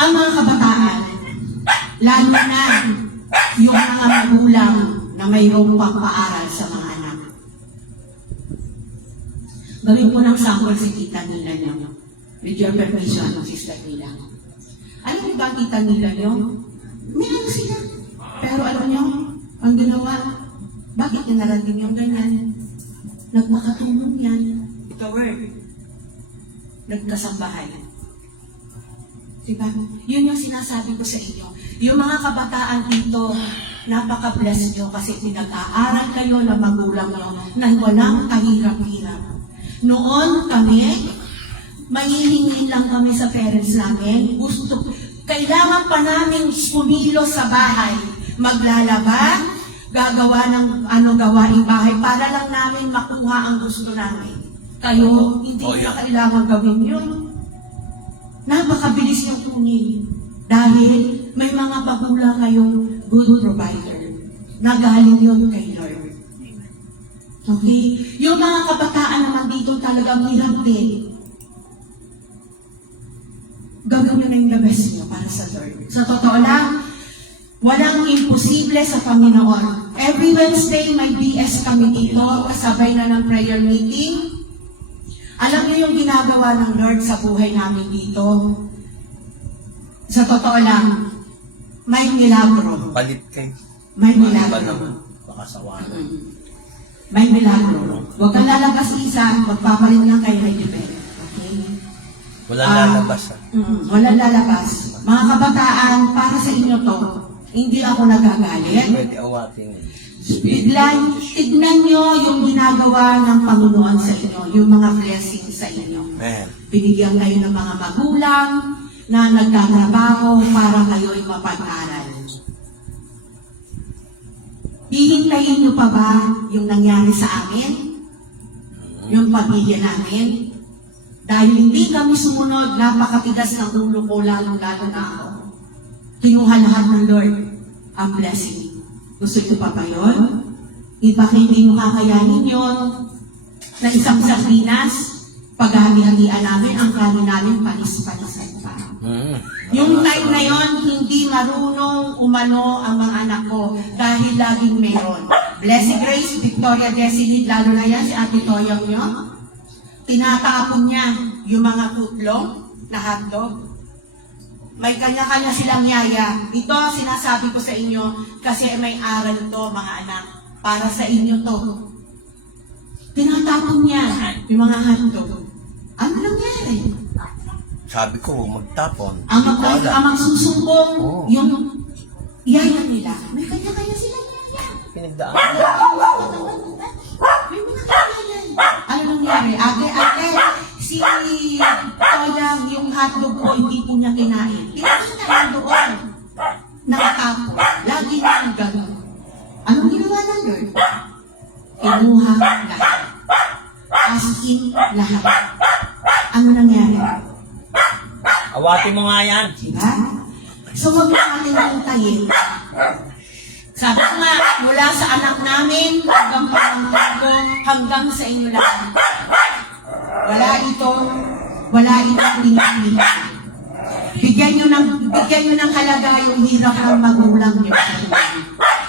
Ang mga kabataan, lalo na yung mga magulang na mayroong pagpaaral sa mga anak. Gawin ko ng sample si tita nila niyo. With your permission, Sister Nila. Alam niyo ba tita nila niyo? May ano sila. Pero alam niyo, ang ginawa, bakit niya narating yung ganyan? Nagmakatulong yan. The word. Nagkasambahay. Diba? Yun yung sinasabi ko sa inyo. Yung mga kabataan dito, napaka-bless nyo kasi pinag-aaral kayo na magulang nyo na walang kahirap-hirap. Noon kami, mahihingin lang kami sa parents namin. Kailangan pa namin pumilos sa bahay. Maglalaba, gagawa ng gawaing bahay para lang namin makuha ang gusto namin. Kayo, hindi na kailangan gawin yun. Napakabilis yung kunin. Dahil may mga magulang ngayong good provider. Nagaling yun kay Lord. Okay? Yung mga kabataan naman dito talagang hirap din. Gagawin nyo na yung the best nyo para sa Lord. Sa totoo lang, walang imposible sa Panginoon. Every Wednesday, may BS kami dito, kasabay na ng prayer meeting. Alam niyo yung ginagawa ng Lord sa buhay namin dito? Sa totoo lang, may milagro. Palit kayo. May Iba milagro. naman. Baka sawanan. May milagro. Huwag kang lalabas isa, magpapalit lang kayo ng depende. Okay? Walang lalabas. Walang lalabas. Mga kabataan, para sa inyo to, hindi ako nagagalit. Pwede awatin. Tignan nyo yung ginagawa ng Panginoon sa inyo, yung mga blessings sa inyo. Amen. Binigyan kayo ng mga magulang na nagtatrabaho para kayo ay mapag-aral. Hihintayin niyo pa ba yung nangyari sa amin? Yung pamilya namin? Dahil hindi kami sumunod, napakatigas ng ulo ko, lalo-lalo na ako. Kinuha lahat ng Lord ang blessing. Gusto niyo pa ba yun? Bakit hindi niyo kakayanin yun? Na isang sardinas, paghahati-hatian namin, ang kanin namin, panis-panisan pa. Yung time na yon, hindi marunong umano ang mga anak ko dahil laging meron. Blessed Grace, Victoria Destiny, lalo na yan, si Ate Toyang nyo. Tinatapon niya yung mga tutlong na hotdog. May kanya-kanya silang yaya. Ito, sinasabi ko sa inyo, kasi may aral to, mga anak. Para sa inyo to. Tinatapon niya yung mga hotdog. Ano nangyari? Sabi ko, huwag magtapon. Ang Wala. magsusumbong, Oo. yung yaya nila. May kanya-kanya silang yaya. Pinagdaan. May mga kanya-kanya. Ano nangyari? Ate, si Toyang, yung hotdog ko, hindi po niya kinain. Kinain na lang doon. Nakatapo. Lagi niyang gano'n. Anong ginawa ng Lord? Kinuha lahat. As in lahat. Ano nangyari? Awati mo nga yan. Diba? So, wag natin hintayin. Sabi ko nga, mula sa anak namin, hanggang pamangkin ko, hanggang sa inyo lahat. Wala itong pinipili. Bigyan nyo ng halaga yung hirap ng magulang nyo.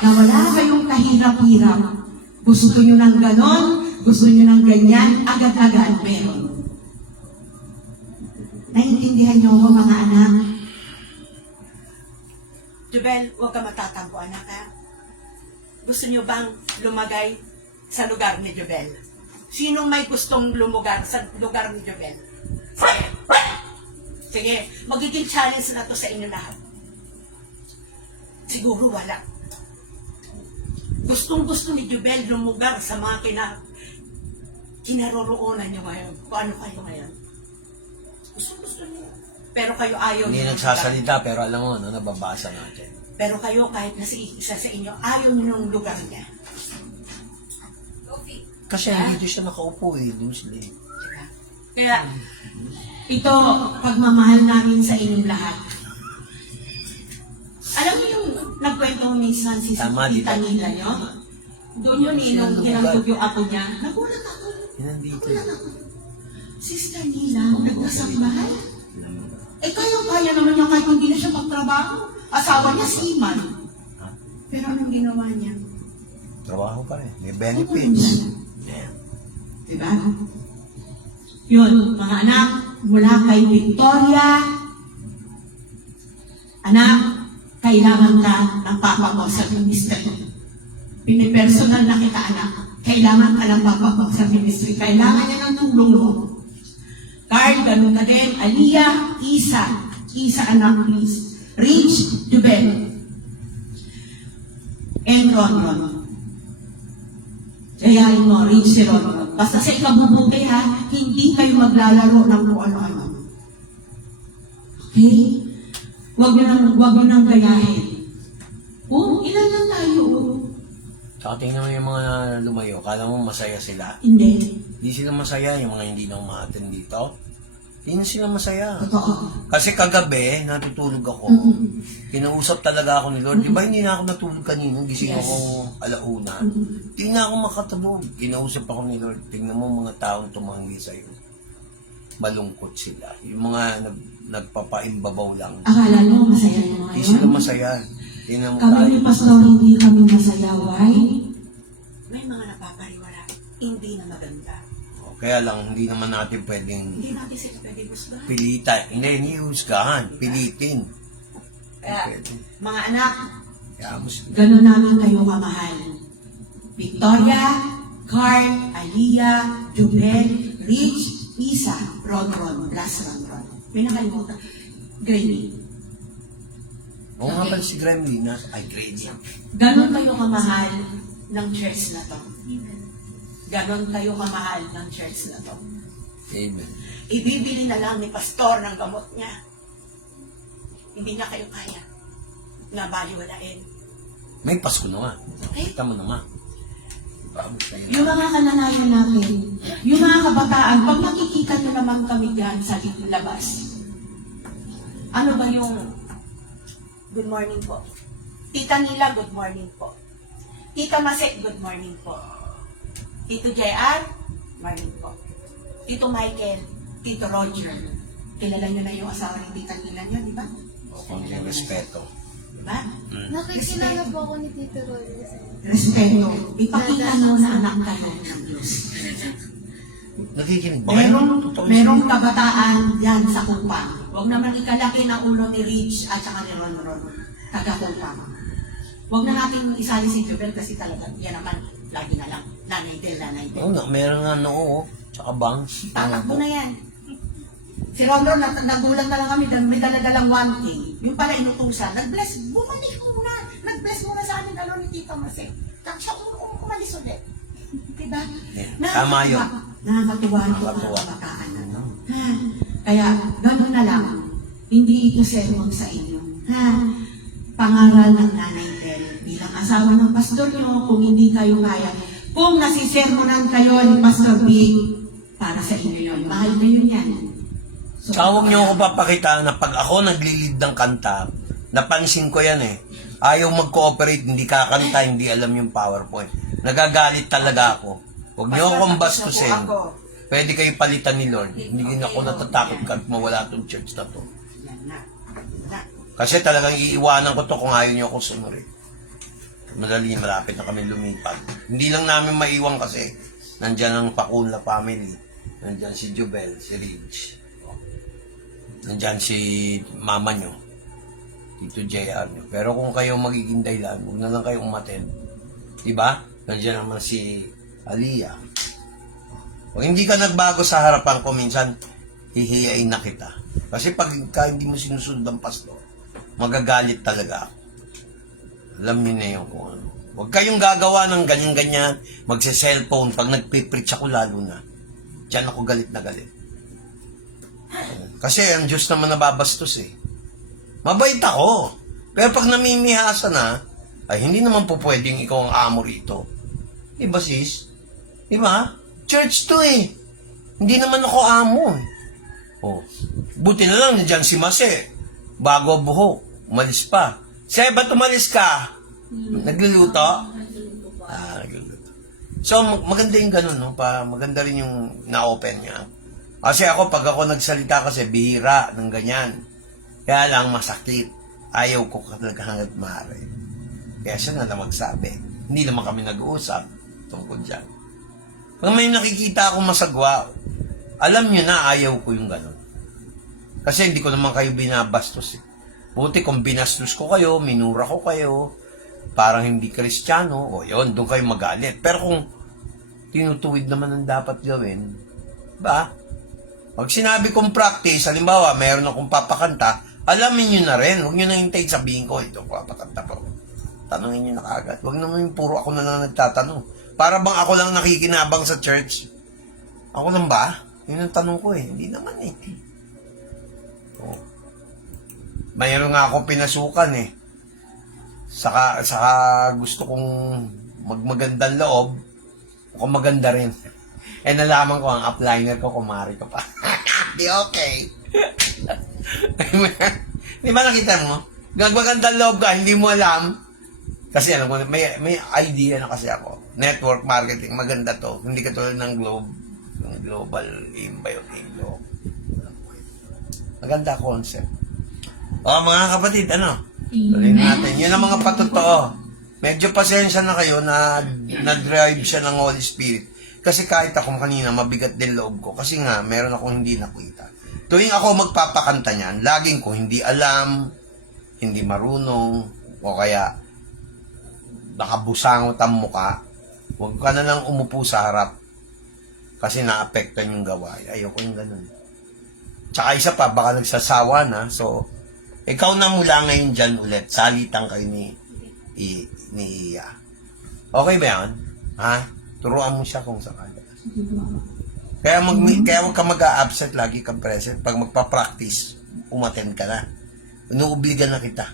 Na wala kayong kahirap-hirap. Gusto nyo ng ganon, gusto nyo ng ganyan, agad-agad meron. Naiintindihan niyo ako, mga anak? Jubel, huwag ka matatampo, anak, ha? Gusto niyo bang lumagay sa lugar ni Jubel? Sinong may gustong lumugar sa lugar ni Jubel? Sige, magiging challenge na to sa inyo lahat. Siguro wala. Gustong-gusto ni Jubel lumugar sa mga kinaroroonan niyo ngayon. Kung ano kayo ngayon. Gusto niyo. Pero kayo ayaw Hindi niyo. nagsasalita, pero alam mo, no, nababasa natin. Pero kayo, kahit na si isa sa inyo, ayaw niyo ng lugar niya. Kasi dito siya nakaupo eh, dun sila eh. Kaya, Ito, pagmamahal namin sa inyong lahat. Alam mo yung nagkwento ko minsan si Tama, Tita di ba? Nila nyo? Doon yun eh, nung tinanggog yung apo niya. Nagulat ako. Yan nandito. Nagulat ako. Sister Nila, nagdasang mahal. Eh, kaya naman niya kahit hindi na siya magtrabaho. Asawa niya, seaman. Pero anong ginawa niya? Trabaho pa rin. May benefits. Yeah. Diba? Yun, mga anak, mula kay Victoria, anak, kailangan ka ng papa mo sa ministry. Pinipersonal na kita, anak. Kailangan ka ng papa mo sa ministry. Kailangan niya ng tulong mo. Carl, ganun ka din. Aliyah, Isa, anak, please. Rich, Jubel. And Ron. Kayain mo, Rich, si Ron. Basta sa ikabubuti ha, hindi kayo maglalaro ng kung ano-ano. Okay? Huwag nyo nang gayahin. Ilan lang tayo, Saka tingnan mo yung mga lumayo. Kala mo masaya sila. Hindi. Hindi sila masaya. Yung mga hindi na umaten dito. Hindi na sila masaya. Totoo. Kasi kagabi, natutulog ako. Kinausap talaga ako ni Lord. Di ba hindi na ako natulog kanina? Gising Yes. ako alauna. Hindi na ako makatulog. Kinausap ako ni Lord. Tingnan mo mga taong tumanggi sa'yo. Malungkot sila. Yung mga nagpapaimbabaw lang. Akala nyo, masaya nyo Hindi sila ngayon? masaya. Tingnan mo Kami tayo. ni Pastor, hindi kami masaya. Why? may mga napapariwala. Hindi na maganda. Kaya lang, hindi naman natin pwedeng Hindi natin sila pwede gustuhan. pilitan. Hindi husgahan. Pilitin. Kaya, Pwede. mga anak, Kaya mo sila. Ganun namin kayo kamahal. Victoria, Carl, Aliyah, Jubel, Rich, Isa, Ron, plus Ron. May nakalimutan. Granny. Oo nga pala si Gremlin. Ay, grade yan. Ganun kayo kamahal ng church na to. Ganon kayo kamahal ng church na to. Amen. Ibibili na lang ni pastor ng gamot niya. Hindi niya kayo kaya na baliwalain. May Pasko na nga. Okay? Kita mo naman. Promise na yun. Yung mga kananayan natin, yung mga kabataan, pag makikita nyo naman kami dyan sa labas, ano ba yung Good morning po. Tita Nila, good morning po. Tita Mase, good morning po. Tito JR, morning po. Tito Michael, Tito Roger? Kilala nyo na yung asawa ng tita nila nyo, di ba? Konting respeto. Di ba? Nakikilala po ako ni Tito Roy. Respeto. Ipakita nyo na anak kayo ng Diyos. Nakikinig ba kayo? Merong kabataan yan sa Kupang. Huwag naman ikalaki ng ulo ni Rich at saka ni Ron Ron. Taga Kupang. Huwag na natin isali si Jubel kasi talaga yan naman lagi na lang. Nanay Del. Oo nga, meron nga noo. Tsaka bangs. Tatakbo na yan. Si Ron Ron, nagulat na lang kami dahil may daladalang 1K. Yung pala inutusan, nag-bless, bumalik muna. Nag-bless muna sa amin ni Tita Mase. Tapos siya umalis ulit. Diba? Yeah. Tama yun. Nakakatuwa ito ang Nakakatuwa. kabataan na to. Ha? Kaya, gano'n na lang. Hindi ito sermon sa inyo. Ha? Pangaral ng Nanay Del. Bilang asawa ng pastor nyo, kung hindi kayo kaya, kung nasisermonan kayo ni Pastor Big, para sa inyo yun. Mahal na yun yan. So, Tawag niyo ako papakita na pag ako naglilid ng kanta, napansin ko yan eh. Ayaw mag-cooperate, hindi kakanta, hindi alam yung PowerPoint. Nagagalit talaga ako. Huwag niyo akong bastusin. Pwede kayo palitan ni Lord. Hindi ako natatakot kahit mawala itong church na to. Yan na. Na. Kasi talagang iiwanan ko to kung ayaw niyo akong sunurin. Madali, malapit na kami lumipat. Hindi lang namin maiwan kasi nandyan ang Pacunla family. Nandyan si Jubel, si Ridge. Nandyan si mama nyo. Tito JR nyo. Pero kung kayo magiging dahilan, huwag na lang kayo umattend. Diba? Nandyan naman si Aliyah. Kung hindi ka nagbago sa harapan ko, minsan hihiyain na kita. Kasi pag hindi mo sinusunod ang pastor, magagalit talaga ako. Alam niyo na yun kung ano. Huwag kayong gagawa ng ganyan-ganyan, magse-cellphone. Pag nagpipreach ako lalo na, diyan ako galit na galit. Kasi ang Diyos naman nababastos eh. Mabait ako. Pero pag namimihasa na, ay hindi naman po pwedeng ikaw ang amo rito. Diba sis? Diba? Church to eh. Hindi naman ako amo eh. Oh. Buti na lang nandiyan si Mase. Bago buhok. Umalis pa. Sir, ba't umalis ka? Nagluluto? Nagluluto. So, maganda yung ganun, no? Maganda rin yung na-open niya. Kasi ako, pag ako nagsalita kasi, bihira ng ganyan. Kaya lang masakit. Ayaw ko talaga hanggat maaari. Kaya siya na lang magsabi. Hindi naman kami nag-uusap tungkol dyan. Pag may nakikita akong masagwa, alam nyo na ayaw ko yung ganun. Kasi hindi ko naman kayo binabastos eh. Buti kung binastos ko kayo, minura ko kayo, parang hindi Kristiyano, o yun, doon kayo magalit. Pero kung tinutuwid naman ang dapat gawin, ba? Pag sinabi kong practice, halimbawa, mayroon akong papakanta, alamin nyo na rin. Huwag nyo na hintayin sabihin ko, ito papakanta po. Tanungin nyo na kagad. Huwag naman yung puro ako na lang nagtatanong. Para bang ako lang nakikinabang sa church? Ako lang ba? Yun ang tanong ko eh. Hindi naman eh. Oh. Mayroon nga akong pinasukan eh. Saka gusto kong magmagandang loob. Ako maganda rin. Eh nalaman ko ang upliner ko, kumari ko pa. Di okay. Di ba nakita mo? Magmagandang loob ka, hindi mo alam. Kasi alam mo, may idea na kasi ako. Network marketing, maganda to. Hindi katulad ng global aim ba yung Globe. Maganda concept. O mga kapatid, ano? Tuloy natin. Yun ang mga patotoo. Medyo pasensya na kayo na na-drive siya ng Holy Spirit. Kasi kahit ako kanina, mabigat din loob ko. Kasi nga, meron akong hindi nakita. Tuwing ako magpapakanta niyan, laging ko hindi alam, hindi marunong, o kaya nakabusangot ang muka, huwag ka na lang umupo sa harap. Kasi naapektan yung gawain. Ayoko yung ganun. Tsaka isa pa, baka nagsasawa na. So, ikaw na mula ngayon dyan ulit. Salitan kayo ni Iya. Okay ba yan? Ha? Turuan mo siya kung sakali. Kaya huwag ka mag-a-absent, lagi kang present. Pag magpa-practice, umattend ka na. Inuobligan na kita.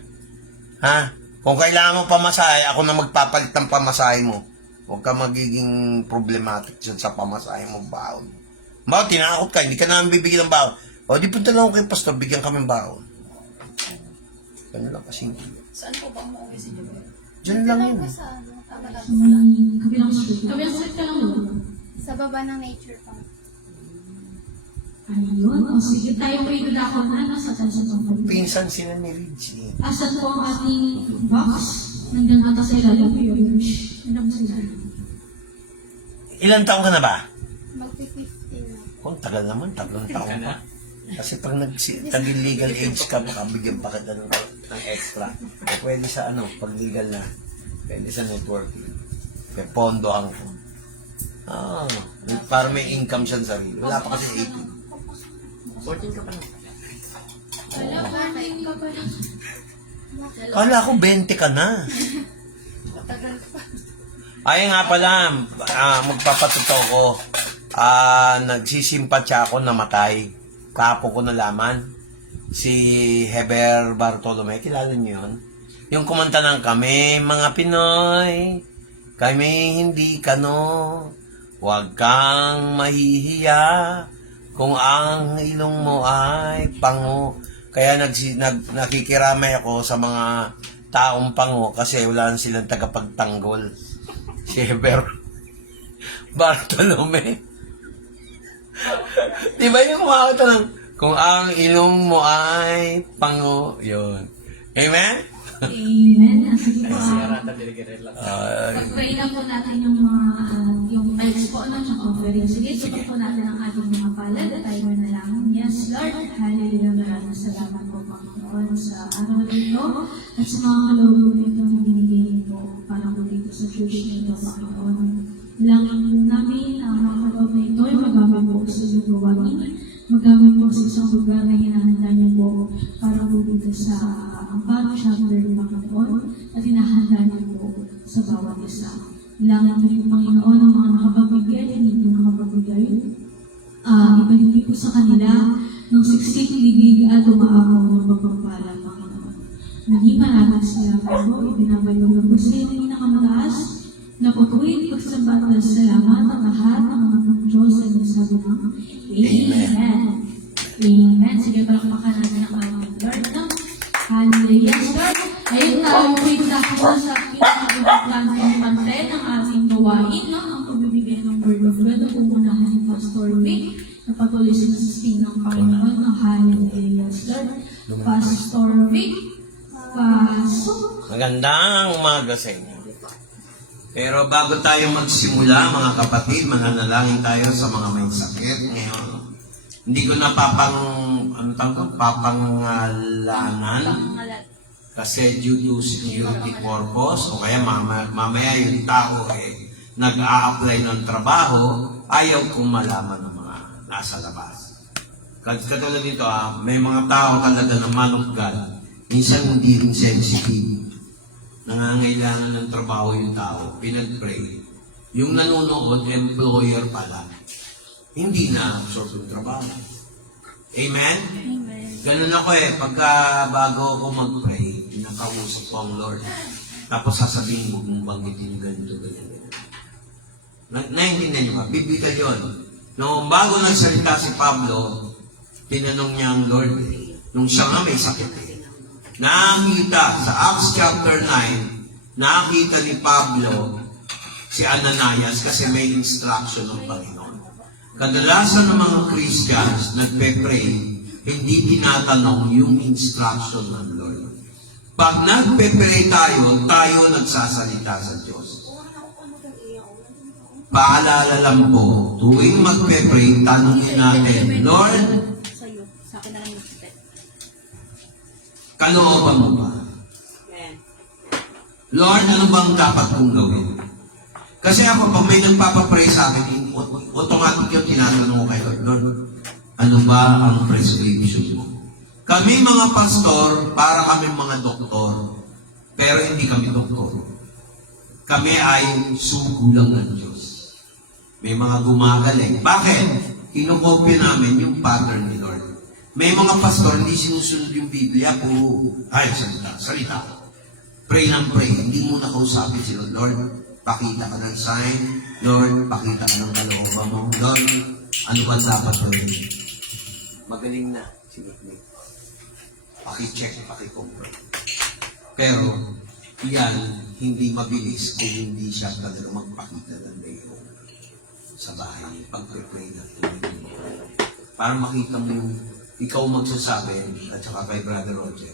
Ha? Kung kailangan mo pamasahe, ako na magpapalit ng pamasahe mo. Huwag ka magiging problematic dyan sa pamasahe mo, baon. Baon, tinakot ka, hindi ka naman bibigyan ng baon. O, di punta lang ako kay pastor, bigyan kami ng baon. Ganun lang kasi. Saan po ba umuwi si Joel? Diyan lang yun. Sa ano? Sa may kabilang street. Kabilang street ka lang doon. Sa baba ng nature park. Ayun. O sige, tayo po idudakot na. Nasa tansa ng Pinsan sila ni Reggie. Asan po ang ating box? Nandang ata sa ilalim. Nandang sa ilalim. Ilan taong ka na ba? Magpi-15 na. Kung tagal naman, 3 taon pa. Kasi pag tagil legal age ka, baka bigyan pa kita ng extra. Pwede sa pag legal na, pwede sa networking. Kaya pondo ang para may income siya sa sarili. Wala pa kasi 18. 14 ka pa na. Wala pa, tayo ka pa lang. Kala ko 20 ka na. Ay nga pala, magpapatotoo ko. Nagsisimpatya ako namatay. Kapo ko nalaman. Si Heber Bartolome, kilala niyo yun? Yung kumanta ng Kami, mga Pinoy, kami hindi kano, huwag kang mahihiya, kung ang ilong mo ay pango. Kaya nakikiramay ako sa mga taong pango kasi wala na silang tagapagtanggol. Si Heber Bartolome. Di ba yung kumakanta ng kung ang ilong mo ay pango, yun. Amen? Amen. Sige po. Sigarata diligerin lang. Pag-pray lang po natin yung mga, yung text po ng conference. Sige, sukat po natin ang ating mga palad at tayo na lang. Yes, Lord. Hallelujah. Maraming salamat po, Panginoon, sa araw nito at sa mga kaloob nito na binigay niyo para po dito sa church nito, Panginoon. Langin po namin ang mga kaloob na ito ay magamit po sa iyong gawain. Magamit po sa isang lugar na hinahanda niyo po para po dito sa ang bagong chapter ng Panginoon at hinahanda niyo po sa bawat isa. Langin niyo po, Panginoon, ang mga nakapagbigay at hindi nakapagbigay. Ibalik niyo po sa kanila ng siksik, libig at umaamaw ng pagpapala, Panginoon. Naging maraming salamat po, ibinabayong po sa iyo ng inakamataas na patuwid pagsambat at salamat ang lahat ng mga Diyos ay nagsabi ng Amen. Amen. Sige, palakpakan natin ang ating Lord. Hallelujah. Yes, Lord. Ayun tayo po yung nakakuha sa pinaka-plano ng pantin ng ating gawain, no? Ang pagbibigay ng Word of God. Ito pupunahan ni Pastor Vic na patuloy sa sustain ng Panginoon ng Hallelujah. Yes, Lord. Pastor Vic. Pasok. Magandang umaga sa inyo. Pero bago tayo magsimula, mga kapatid, mananalangin tayo sa mga may sakit ngayon. Hindi ko na papangalanan kasi due to security purpose o kaya mamaya yung tao nag-a-apply ng trabaho, ayaw kong malaman ng mga nasa labas. Katulad dito, may mga tao talaga na man of God, minsan hindi rin sensitive. Nangangailangan ng trabaho yung tao, pinag-pray. Yung nanonood, employer pala, hindi na absorb yung trabaho. Amen? Amen. Ganun ako pagka bago ako mag-pray, pinakausap ko ang Lord. Tapos sasabihin mo kung banggitin ganito, ganito. Naintindihan niyo ba? Biblical yun. Noong bago nagsalita si Pablo, tinanong niya ang Lord, nung siya nga may sakit nakita sa Acts chapter 9, nakita ni Pablo si Ananias kasi may instruction ng Panginoon. Kadalasan ng mga Christians nagpe-pray, hindi tinatanong yung instruction ng Lord. Pag nagpe-pray tayo nagsasalita sa Diyos. Paalala lang po, tuwing magpe-pray, tanongin natin, Lord, Sa'yo. Sa akin na lang yung step. kalooban mo ba? Lord, ano bang dapat kong gawin? Kasi ako, pag may nagpapapray sa akin, automatic yung tinatanong ko kayo, Lord, ano ba ang prescription mo? Kami mga pastor, para kami mga doktor, pero hindi kami doktor. Kami ay sugo lang ng Diyos. May mga gumagaling. Bakit? kinokopya namin yung pattern ni Lord. May mga pastor, hindi sinusunod yung Biblia, salita. Pray ng pray. Hindi mo na kausapin si Lord. Lord, pakita ka ng sign. Lord, pakita ka ng kalooban mo. Lord, ano ba dapat gawin? Magaling na. Sige, paki-check, paki-confirm. Pero, yan, hindi mabilis kung hindi siya talaga magpakita ng layong sa bahay. Pag-pray natin. Para makita mo yung ikaw magsasabi at saka kay Brother Roger.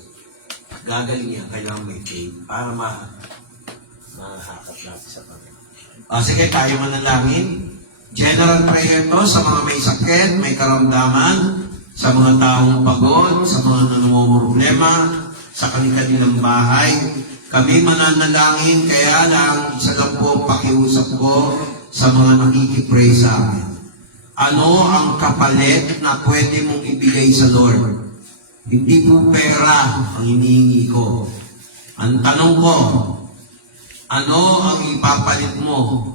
Gagaling yan, kailangan may faith para mahakap natin sa Panginoon. Sige, tayo manalangin. General prayer to sa mga may sakit, may karamdaman, sa mga taong pagod, sa mga namumroblema, sa kanilang bahay. Kami mananalangin, kaya lang, isa lang po ang pakiusap ko sa mga nakikipray sa amin. Ano ang kapalit na pwede mong ibigay sa Lord? Hindi po pera ang hinihingi ko. Ang tanong ko, ano ang ipapalit mo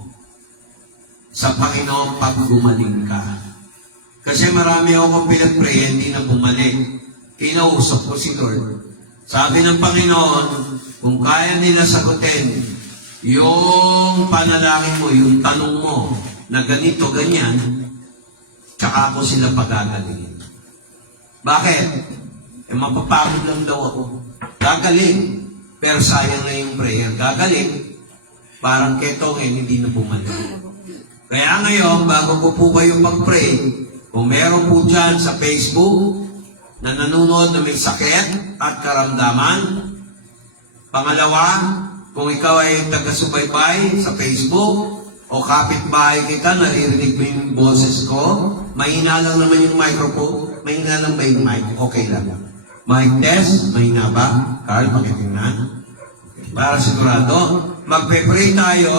sa Panginoon pag gumaling ka? Kasi marami akong pinag-pray, hindi na bumalik. Kinausap ko si Lord. Sabi ng Panginoon, kung kaya nila sagutin yung panalangin mo, yung tanong mo, na ganito, ganyan, tsaka ako sila pagagalingin. Bakit? Mapapagod lang daw ako. Gagaling. Pero sayang na yung prayer. Gagaling. Parang ketongin, hindi na bumalik. Kaya ngayon, bago ko po kayo mag-pray, kung meron po dyan sa Facebook na nanonood na may sakit at karamdaman, pangalawa, kung ikaw ay taga-subaybay sa Facebook, o kapitbahay kita, naririnig mo yung boses ko, mahina lang naman yung microphone, mahina lang ba yung mic? Okay lang. Mic test, mahina ba? Carl, pakitingnan. Para sigurado, magpe-pray tayo.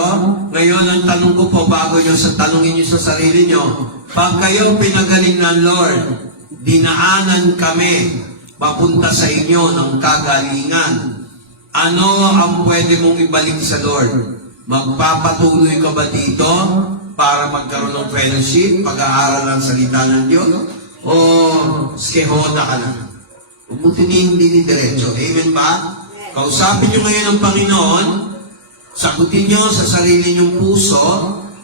Ngayon, ang tanong ko po, bago nyo sa tanongin nyo sa sarili nyo, pag kayo pinagaling ng Lord, dinaanan kami, papunta sa inyo ng kagalingan. Ano ang pwede mong ibalik sa Lord? Magpapatuloy ka ba dito para magkaroon ng fellowship, pag-aaral ng salita ng Diyos? O skehoda ka na? Huwag mo tinindi diretso. Amen ba? Kausapin nyo ngayon ang Panginoon, sagutin nyo sa sarili nyong puso,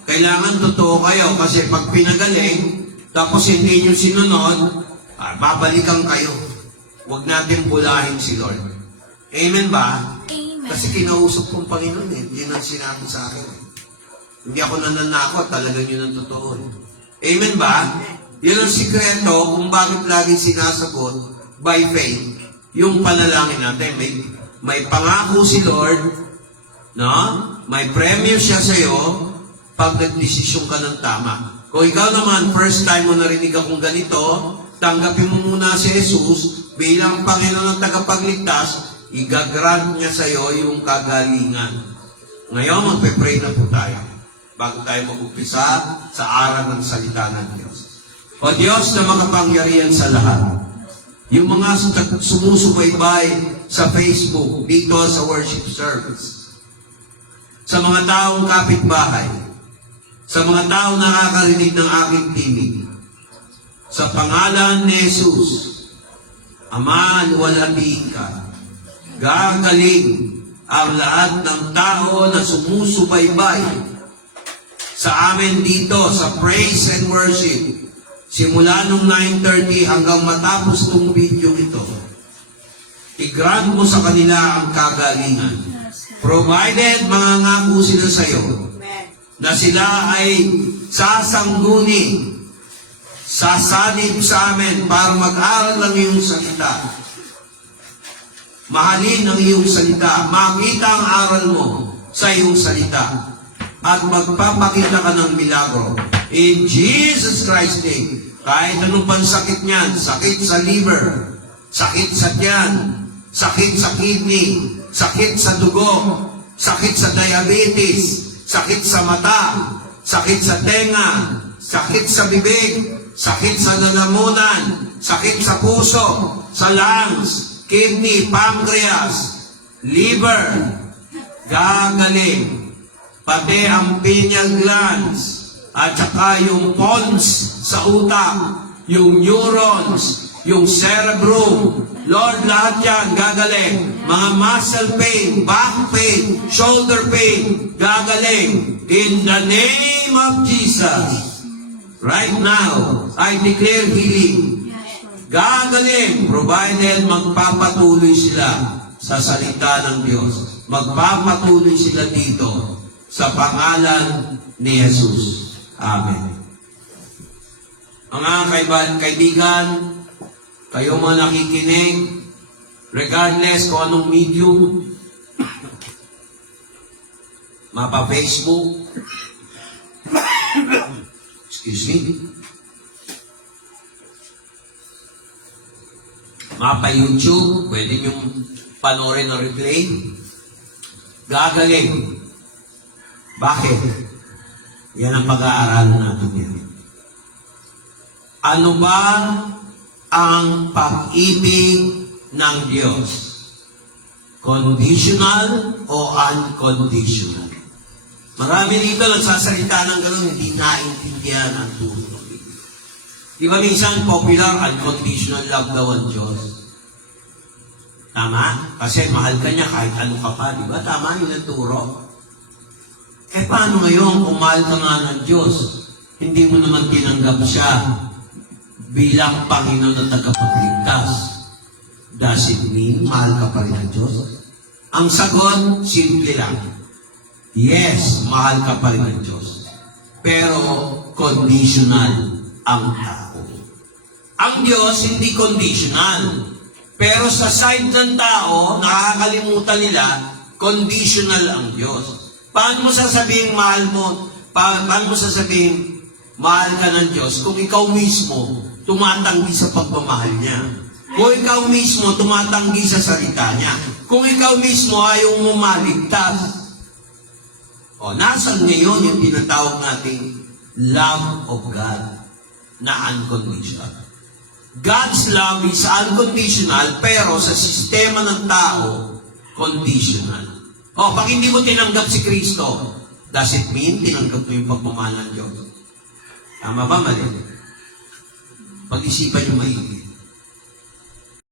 kailangan totoo kayo kasi pag pinagaling, tapos hindi nyo sinunod, babalikan kayo. Huwag natin bulahin si Lord. Amen ba? Kasi kinausap kong Panginoon yun ang sinabi sa akin. Hindi ako nananakot, talagang yun ang totoo. Amen ba? Yun ang sikreto kung bakit lagi sinasagot by faith. Yung panalangin natin, may pangako si Lord, no? May premyo siya sa'yo pag nagdesisyon ka ng tama. Kung ikaw naman, first time mo narinig akong ganito, tanggapin mo muna si Jesus bilang Panginoon ng tagapagligtas, igagrant niya sa iyo yung kagalingan. Ngayon, magpe-pray na po tayo bago tayo mag-upisa sa aral ng salita ng Diyos. O Diyos na makapangyarihan sa lahat, yung mga sumusubaybay sa Facebook, dito sa worship service, sa mga taong kapitbahay, sa mga taong nakakarinig ng aking tinig, sa pangalan ni Jesus, Ama, luwalhatiin ka. Gagaling ang lahat ng tao na sumusubaybay sa amin dito sa Praise and Worship. Simula nung 9:30 hanggang matapos tong video ito. I-grant mo sa kanila ang kagalingan. Provided mangangako sila sa iyo na sila ay sasangguni, sasanib sa amin para mag-aral ng iyong salita. Mahalin ang iyong salita, makita ang aral mo sa iyong salita, at magpapakita ka ng milagro. In Jesus Christ's name, kahit anong pansakit niyan, sakit sa liver, sakit sa tiyan, sakit sa kidney, sakit sa dugo, sakit sa diabetes, sakit sa mata, sakit sa tenga, sakit sa bibig, sakit sa lalamunan, sakit sa puso, sa lungs, kidney, pancreas, liver, gagaling. Pati ang pineal glands, at saka yung pons sa utak, yung neurons, yung cerebrum. Lord, lahat yan gagaling. Mga muscle pain, back pain, shoulder pain, gagaling. In the name of Jesus. Right now, I declare healing. Gagaling, provided magpapatuloy sila sa salita ng Diyos. Magpapatuloy sila dito sa pangalan ni Jesus. Amen. Mga kaibigan, kayo mga nakikinig, regardless kung anong medium, mapa-Facebook, excuse me, mapa-YouTube, pwede nyo panoorin o replay, gagaling. Bakit? Yan ang pag-aaralan natin yan. Ano ba ang pag-ibig ng Diyos? Conditional o unconditional? Marami dito nagsasalita ng gano'n, hindi naintindihan ang turo. Di ba minsan popular, unconditional love daw ang Diyos? Tama? Kasi mahal ka niya kahit ano ka pa, di ba? Tama yun ang turo. Eh paano ngayon kung mahal ka nga ng Diyos, hindi mo naman tinanggap siya bilang Panginoon at tagapagligtas? Does it mean mahal ka pa rin ng Diyos? Ang sagot, simple lang. Yes, mahal ka pa rin ng Diyos. Pero conditional ang tao. Ang Diyos hindi conditional. Pero sa side ng tao, nakakalimutan nila, conditional ang Diyos. Paano mo sasabihin mahal mo? Paano mo sasabihin mahal ka ng Diyos kung ikaw mismo tumatanggi sa pagmamahal niya? Kung ikaw mismo tumatanggi sa salita niya? Kung ikaw mismo ayaw mo maligtas? O, nasan ngayon yung tinatawag nating love of God na unconditional? God's love is unconditional, pero sa sistema ng tao, conditional. O, pag hindi mo tinanggap si Kristo, does it mean tinanggap mo yung pagmamahal ng Diyos? Tama ba, mali? Pag-isipan nyo maigi.